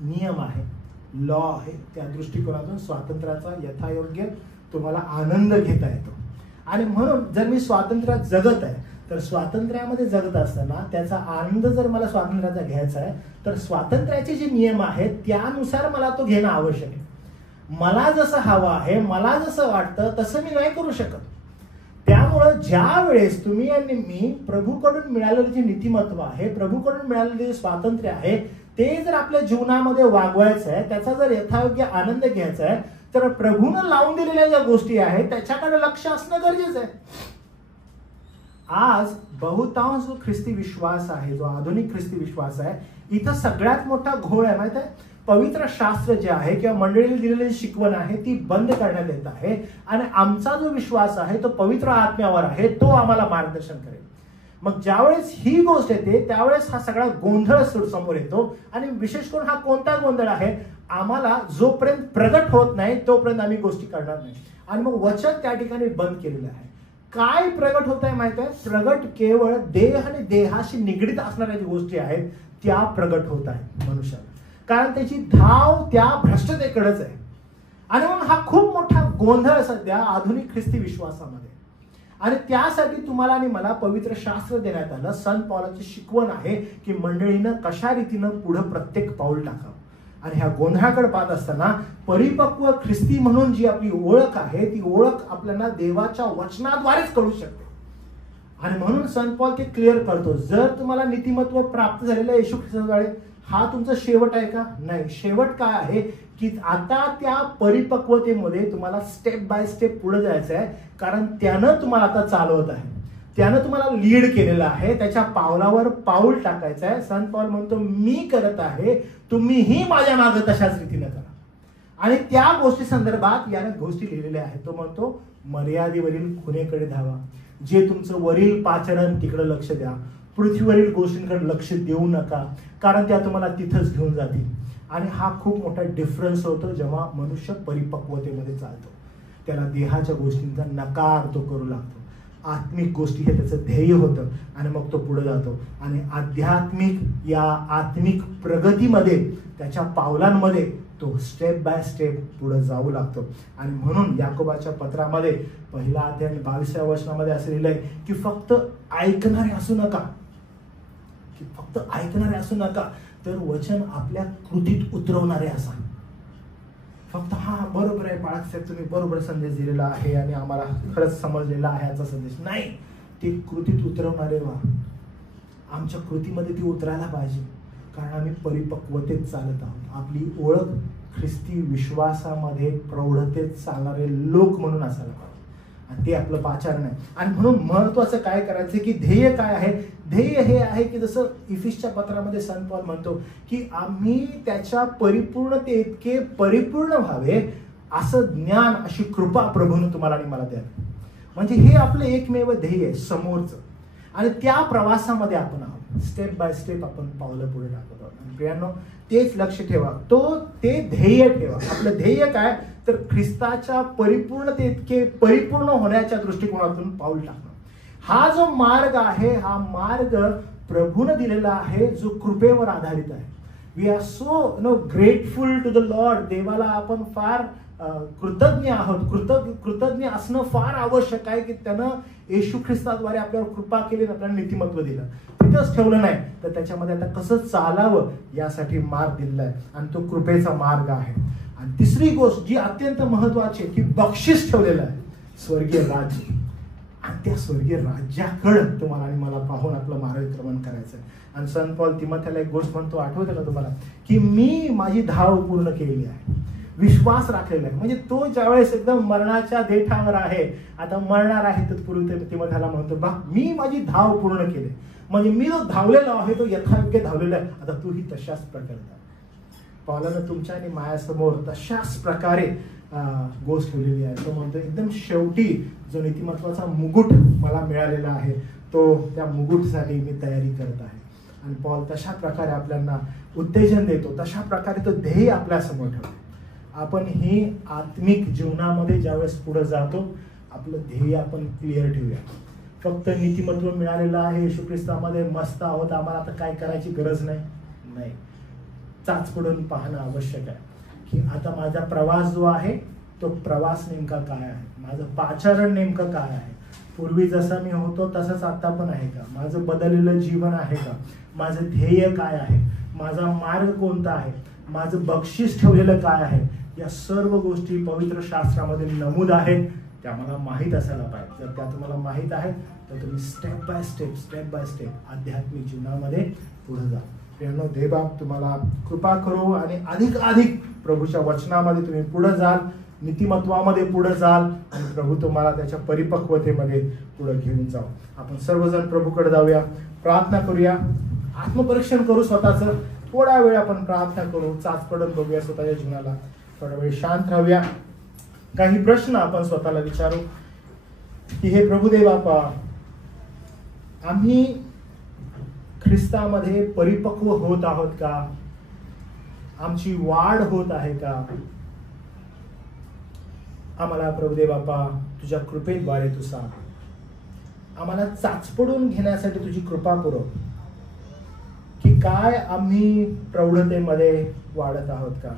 नियम आहे, लॉ आहे, त्या दृष्टिकोनातून स्वातंत्र्याचा यथायोग्य तुम्हाला आनंद घेता येतो. आणि म्हणून जर मी स्वातंत्र्यात जगत आहे तर स्वातंत्र्यामध्ये जगत असताना त्याचा आनंद जर मला स्वातंत्र्याचा घ्यायचा आहे तर स्वातंत्र्याचे जे नियम आहेत त्यानुसार मला तो घेणं आवश्यक आहे. मला जसं हवं आहे, मला जसं वाटतं तसं मी नाही करू शकत. त्यामुळं ज्या वेळेस तुम्ही आणि मी प्रभूकडून मिळालेलं जे नीतिमत्व आहे, प्रभूकडून मिळालेलं जे स्वातंत्र्य आहे, ते जर आपल्या जीवनामध्ये वागवायचं आहे, त्याचा जर यथायोग्य आनंद घ्यायचा आहे, तर प्रभूनं लावून दिलेल्या ज्या गोष्टी आहेत त्याच्याकडे लक्ष असणं गरजेचं आहे. आज बहुतांश जो ख्रिस्ती विश्वास आहे, जो आधुनिक ख्रिस्ती विश्वास आहे, इथं सगळ्यात मोठा घोळ आहे माहित आहे. पवित्र शास्त्र जे आहे किंवा मंडळीने दिलेली शिकवण आहे ती बंद करण्यात येत आहे. आणि आमचा जो विश्वास आहे तो पवित्र आत्म्यावर आहे, तो आम्हाला मार्गदर्शन करेल. मग ज्यावेळेस ही गोष्ट येते त्यावेळेस हा सगळा गोंधळ समोर येतो. आणि विशेष करून हा कोणता गोंधळ आहे, आम्हाला जोपर्यंत प्रगट होत नाही तोपर्यंत आम्ही गोष्टी करणार नाही. आणि मग वचन त्या ठिकाणी बंद केलेलं आहे. काय प्रगट होत आहे माहित आहे? प्रगट केवळ देह आणि देहाशी निगडीत असणाऱ्या ज्या गोष्टी आहेत त्या प्रगट होत आहेत मनुष्याला. कारण त्याची धाव त्या भ्रष्टतेकडेच आहे. आणि म्हणून हा खूप मोठा गोंधळ सध्या आधुनिक ख्रिस्ती विश्वासामध्ये. आणि त्यासाठी तुम्हाला आणि मला पवित्र शास्त्र देण्यात आलं. संत पौलाची शिकवण आहे की मंडळीनं कशा रीतीनं पुढे प्रत्येक पाऊल टाकावं. आणि ह्या गोंधळाकडे पाहत असताना परिपक्व ख्रिस्ती म्हणून जी आपली ओळख आहे ती ओळख आपल्याला देवाच्या वचनाद्वारेच कळू शकते. आणि म्हणून संत पौल ते क्लिअर करतो, जर तुम्हाला नीतिमत्व प्राप्त झालेलं आहे येशू ख्रिस्ताद्वारे, हा तुमचा शेवट आहे का? नाही. शेवट काय आहे की आता त्या परिपक्वतेमध्ये तुम्हाला स्टेप बाय स्टेप पुढे जायचं आहे. कारण त्यानं तुम्हाला आता चालवत आहे, त्यानं तुम्हाला लीड केलेलं आहे, त्याच्या पावलावर पाऊल टाकायचं आहे. संत पौल म्हणतो मी करत आहे, तुम्हीही माझ्या मागे तशाच रीतीने करा. आणि त्या गोष्टी संदर्भात याने गोष्टी लिहिलेल्या आहेत. तो म्हणतो मर्यादेवरील खुणेकडे धावा, जे तुमचं वरील पाचरण तिकडे लक्ष द्या, पृथ्वीवरील गोष्टींकडे लक्ष देऊ नका, कारण त्या तुम्हाला तिथंच घेऊन जातील. आणि हा खूप मोठा डिफरन्स होतो जेव्हा मनुष्य परिपक्वतेमध्ये चालतो. त्याला देहाच्या गोष्टींचा नकार तो करू लागतो. आत्मिक गोष्टी हे त्याचं ध्येय होतं आणि मग तो पुढे जातो. आणि आत्मिक प्रगतीमध्ये त्याच्या पावलांमध्ये तो स्टेप बाय स्टेप पुढे जाऊ लागतो. आणि म्हणून याकोबाच्या पत्रामध्ये 1 अध्याय आणि 22व्या वचनामध्ये असं लिहिलंय की फक्त ऐकणारे असू नका, तर वचन आपल्या कृतीत उतरवणारे असा. फक्त हा बरोबर आहे बाळक साहेब, तुम्ही बरोबर संदेश दिलेला आहे आणि आम्हाला खरंच समजलेला आहे याचा संदेश, नाही, ते कृतीत उतरवणारे व्हा. आमच्या कृतीमध्ये ती उतरायला पाहिजे, कारण आम्ही परिपक्वतेत चालत आहोत. आपली ओळख ख्रिस्ती विश्वासामध्ये प्रौढतेत चालणारे लोक म्हणून असायला पाहिजे. आणि ते आपलं पाचारण आहे. आणि म्हणून महत्वाचं काय करायचं की ध्येय काय आहे? ध्येय हे आहे की जसं इफिसच्या पत्रामध्ये संत पौल म्हणतो की आम्ही त्याच्या परिपूर्णते इतके परिपूर्ण व्हावे असं ज्ञान, अशी कृपा प्रभूने तुम्हाला आणि मला द्यावी. म्हणजे हे आपलं एकमेव ध्येय आहे समोरचं. आणि त्या प्रवासामध्ये आपण आहोत. स्टेप बाय स्टेप आपण पावलं पुढे टाकत आहोत. आणि प्रियांनो, तेच लक्ष ठेवा, ते ध्येय ठेवा. आपलं ध्येय काय? तर ख्रिस्ताच्या परिपूर्णते इतके परिपूर्ण होण्याच्या दृष्टिकोनातून पाऊल टाकणं. हा जो मार्ग आहे, हा मार्ग प्रभूने दिलेला आहे, जो कृपेवर आधारित आहे. We are so grateful to the lord. देवाला आपण फार कृतज्ञ आहोत. कृतज्ञ असणं फार आवश्यक आहे की त्यानं येशू ख्रिस्ताद्वारे आपल्यावर कृपा केली, आपल्याला नीतिमत्व दिलं. तिथंच ठेवलं नाही तर त्याच्यामध्ये आता कसं चालावं यासाठी मार्ग दिलेला आहे आणि तो कृपेचा मार्ग आहे. आणि तिसरी गोष्ट जी अत्यंत महत्वाची आहे की बक्षीस ठेवलेलं आहे, स्वर्गीय राज्य. आणि त्या स्वर्गीय राज्याकडे तुम्हाला आणि मला पाहून आपलं मार्गक्रमण करायचं. आणि संत पौल तिमोथेला एक गोष्ट म्हणतो, आठवते का तुम्हाला, की मी माझी धाव पूर्ण केलेली आहे, विश्वास राखलेला आहे. म्हणजे तो ज्यावेळेस एकदम मरणाच्या देठावर आहे, आता मरणार आहे, तर पूर्वी तिमोथेला म्हणतो बा मी माझी धाव पूर्ण केली. म्हणजे मी जो धावलेला आहे तो यथायोग्य धावलेला आहे. आता तूही तशाच प्रकारे धाव. पौलानं तुमच्या आणि माझ्यासमोर तशाच प्रकारे गोष्ट ठेवलेली आहे. तो म्हणतो एकदम शेवटी जो नीतिमत्वाचा मुकुट मला मिळालेला आहे, तो त्या मुकुटसाठी मी तयारी करत आहे. आणि पौल तशा प्रकारे आपल्याला उत्तेजन देतो, तशा प्रकारे तो ध्येय आपल्या समोर ठेवतो. आपण ही आत्मिक जीवनामध्ये ज्यावेळेस पुढे जातो, आपलं ध्येय आपण क्लिअर ठेवूया. फक्त नीतिमत्व मिळालेलं आहे, येशू ख्रिस्तामध्ये मस्त आहोत, आम्हाला आता काय करायची गरज नाही. चाचपडून पाहणं आवश्यक आहे की आता माझा प्रवास जो आहे तो प्रवास नेमका काय आहे, माझं पाचारण नेमकं काय आहे, पूर्वी जसं मी होतो तसंच आता पण आहे का, माझं बदललेलं जीवन आहे का, माझं ध्येय काय आहे, माझा मार्ग कोणता आहे, माझं बक्षीस ठेवलेलं काय आहे. या सर्व गोष्टी पवित्र शास्त्रामध्ये नमूद आहेत. त्या मला माहीत असायला पाहिजे. जर त्या तुम्हाला माहीत आहेत तर तुम्ही स्टेप बाय स्टेप आध्यात्मिक जीवनामध्ये पुढे जा. प्रियांनो, देवबाप तुम्हाला कृपा करू आणि अधिक प्रभूच्या वचनामध्ये तुम्ही पुढे जाल, नीतिमत्वामध्ये पुढे जाल आणि प्रभू तुम्हाला त्याच्या परिपक्वतेमध्ये पुढे घेऊन जाऊ. आपण सर्वजण प्रभूकडे जाऊया, प्रार्थना करूया, आत्मपरीक्षण करू स्वतःचं. थोडा वेळ आपण प्रार्थना करू, चाचपडत बघूया स्वतःच्या जीवनाला, थोडा वेळ शांत राहूया. काही प्रश्न आपण स्वतःला विचारू की हे प्रभुदेव बापा, आम्ही ख्रिस्तामध्ये परिपक्व होत आहोत का, आमची वाढ होत आहे का. आम्हाला प्रभुदेव बापा तुझ्या कृपेद्वारे तू सांग, आम्हाला चाचपडून घेण्यासाठी तुझी कृपा पुरव की काय आम्ही प्रौढतेमध्ये वाढत आहोत का,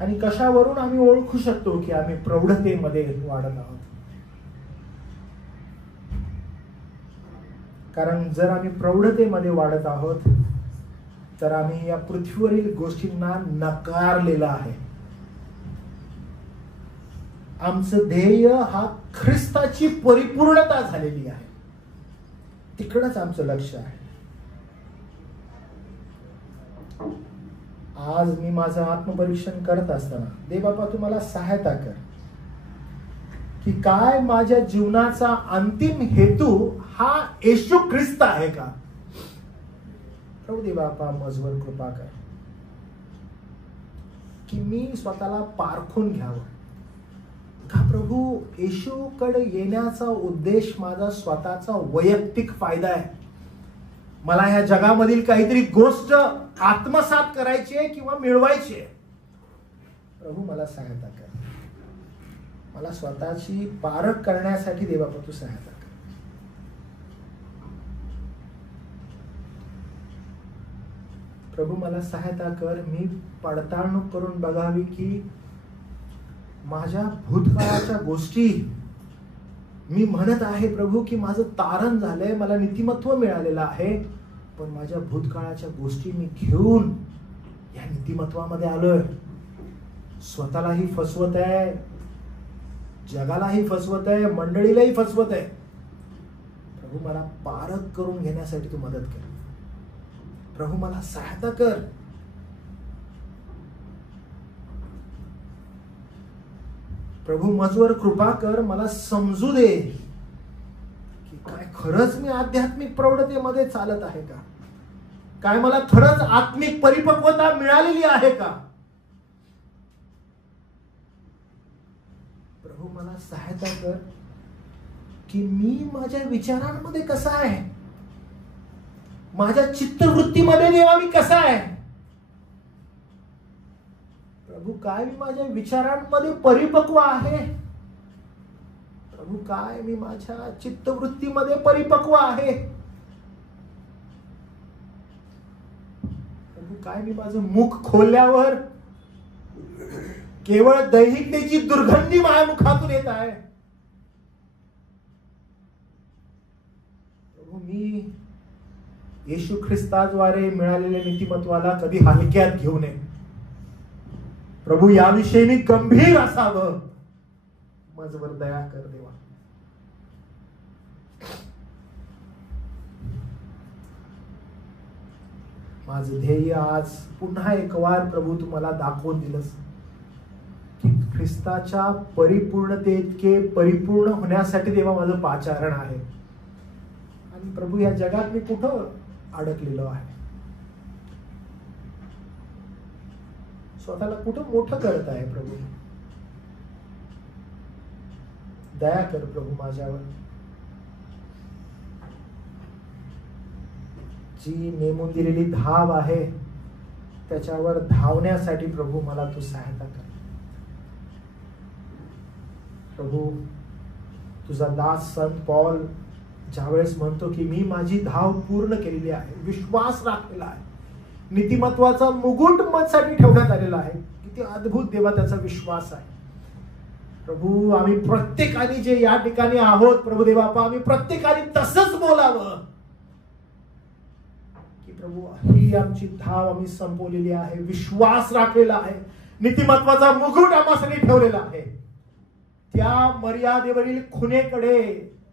आणि कशावरून आम्ही ओळखू शकतो की आम्ही प्रौढतेमध्ये वाढत आहोत. कारण जर आम्ही प्रौढतेमध्ये वाढत आहोत तर आम्ही या पृथ्वीवरील गोष्टींना नकारलेला आहे. आमचं ध्येय हा ख्रिस्ताची परिपूर्णता झालेली आहे, तिकडच आमचं लक्ष आहे. आज मी माझं आत्मपरीक्षण करत असताना देव बापा तू मला सहायता कर की काय माझ्या जीवनाचा अंतिम हेतू हा येशू ख्रिस्त आहे का. प्रभू देव बापा मजवर कृपा कर की मी स्वतःला पारखून घ्यावं का प्रभू. येशूकडे येण्याचा उद्देश माझा स्वतःचा वैयक्तिक फायदा आहे, मला ह्या जगामधील काहीतरी गोष्ट आत्मसात करायची आहे किंवा मिळवायची आहे. प्रभू मला सहायता कर, मला स्वतःची पारख करण्यासाठी देवापा तू सहायता कर. प्रभू मला सहायता कर, मी पडताळणूक करून बघावी की माझ्या भूतकाळाच्या गोष्टी मी म्हणत आहे प्रभू की माझं तारण झालंय, मला नीतिमत्व मिळालेलं आहे, पण माझ्या भूतकाळाच्या गोष्टी मी घेऊन या नीतिमत्वामध्ये आलोय. स्वतःलाही फसवत आहे, जगालाही फसवत आहे, मंडळीलाही फसवत आहे. प्रभू मला पारख करून घेण्यासाठी तू मदत कर. प्रभू मला सहायता कर. प्रभू मजवर कृपा कर, मला समजू दे की काय खरंच मी आध्यात्मिक प्रौढतेमध्ये चालत आहे का, काय मला खरंच आत्मिक परिपक्वता मिळालेली आहे का. प्रभू मला सहायता कर की मी माझ्या विचारांमध्ये कसा आहे, माझ्या चित्तवृत्तीमध्ये देवा मी कसा आहे. प्रभू काय मी माझ्या विचारांमध्ये परिपक्व आहे, प्रभू काय मी माझ्या चित्तवृत्तीमध्ये परिपक्व आहे. प्रभू काय मी माझं मुख खोलल्यावर केवळ दैहिकतेची दुर्गंधी माझ्या मुखातून येत आहे. प्रभू मी येशू ख्रिस्ताद्वारे मिळालेल्या नीतिमत्वाला कधी हलक्यात घेऊ नये. प्रभू याविषयी मी गंभीर असावं, माझ्यावर दया कर देवा. माझं ध्येय आज पुन्हा एक वार प्रभू तुम्हाला दाखवून दिलंस की ख्रिस्ताच्या परिपूर्णतेइतके परिपूर्ण होण्यासाठी देवा माझं पाचारण आहे. आणि प्रभू या जगात मी कुठं अडकलेलो आहे, स्वतःला कुठं मोठं करत आहे. प्रभू दया कर प्रभू माझ्यावर. जी नेमून दिलेली धाव आहे त्याच्यावर धावण्यासाठी प्रभू मला तू सहायता कर. प्रभू तुझा दास संत पॉल ज्यावेळेस म्हणतो की मी माझी धाव पूर्ण केलेली आहे, विश्वास राखलेला आहे, नीतिमत्वाचा मुकुट माझ्यासाठी ठेवण्यात आलेला आहे. किती अद्भुत देवा त्याचा विश्वास आहे. प्रभू आम्ही प्रत्येकाने जे या ठिकाणी आहोत प्रभू देवा, आम्ही प्रत्येकाने तसंच बोलावं की प्रभू ही आमची धाव आम्ही संपवलेली आहे, विश्वास राखलेला आहे, नीतिमत्वाचा मुकुट आम्हासाठी ठेवलेला आहे. त्या मर्यादेवरील खुणेकडे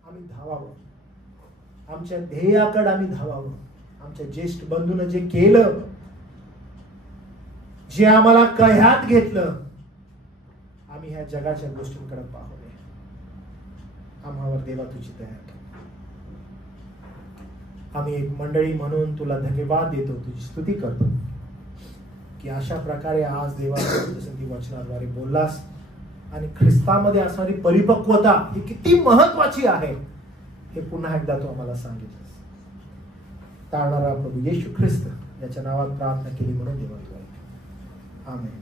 आम्ही धावावं, आमच्या ध्येयाकडे आम्ही धावावं. आमच्या ज्येष्ठ बंधून जे केलं, जे आम्हाला कह्यात घेतलं, आम्ही ह्या जगाच्या गोष्टींकडे पाहू नये. आम्हावर देवा तुझी दया कर. आम्ही एक मंडळी म्हणून तुला धन्यवाद देतो, तुझी स्तुती करतो की अशा प्रकारे आज देवा जसं की वचनाद्वारे बोललास आणि ख्रिस्तामध्ये असणारी परिपक्वता ही किती महत्वाची आहे हे पुन्हा एकदा तू आम्हाला सांगितलंस. तारणारा प्रभू येशू ख्रिस्त याच्या नावात प्रार्थना केली म्हणून देवा तू ऐक. आमेन.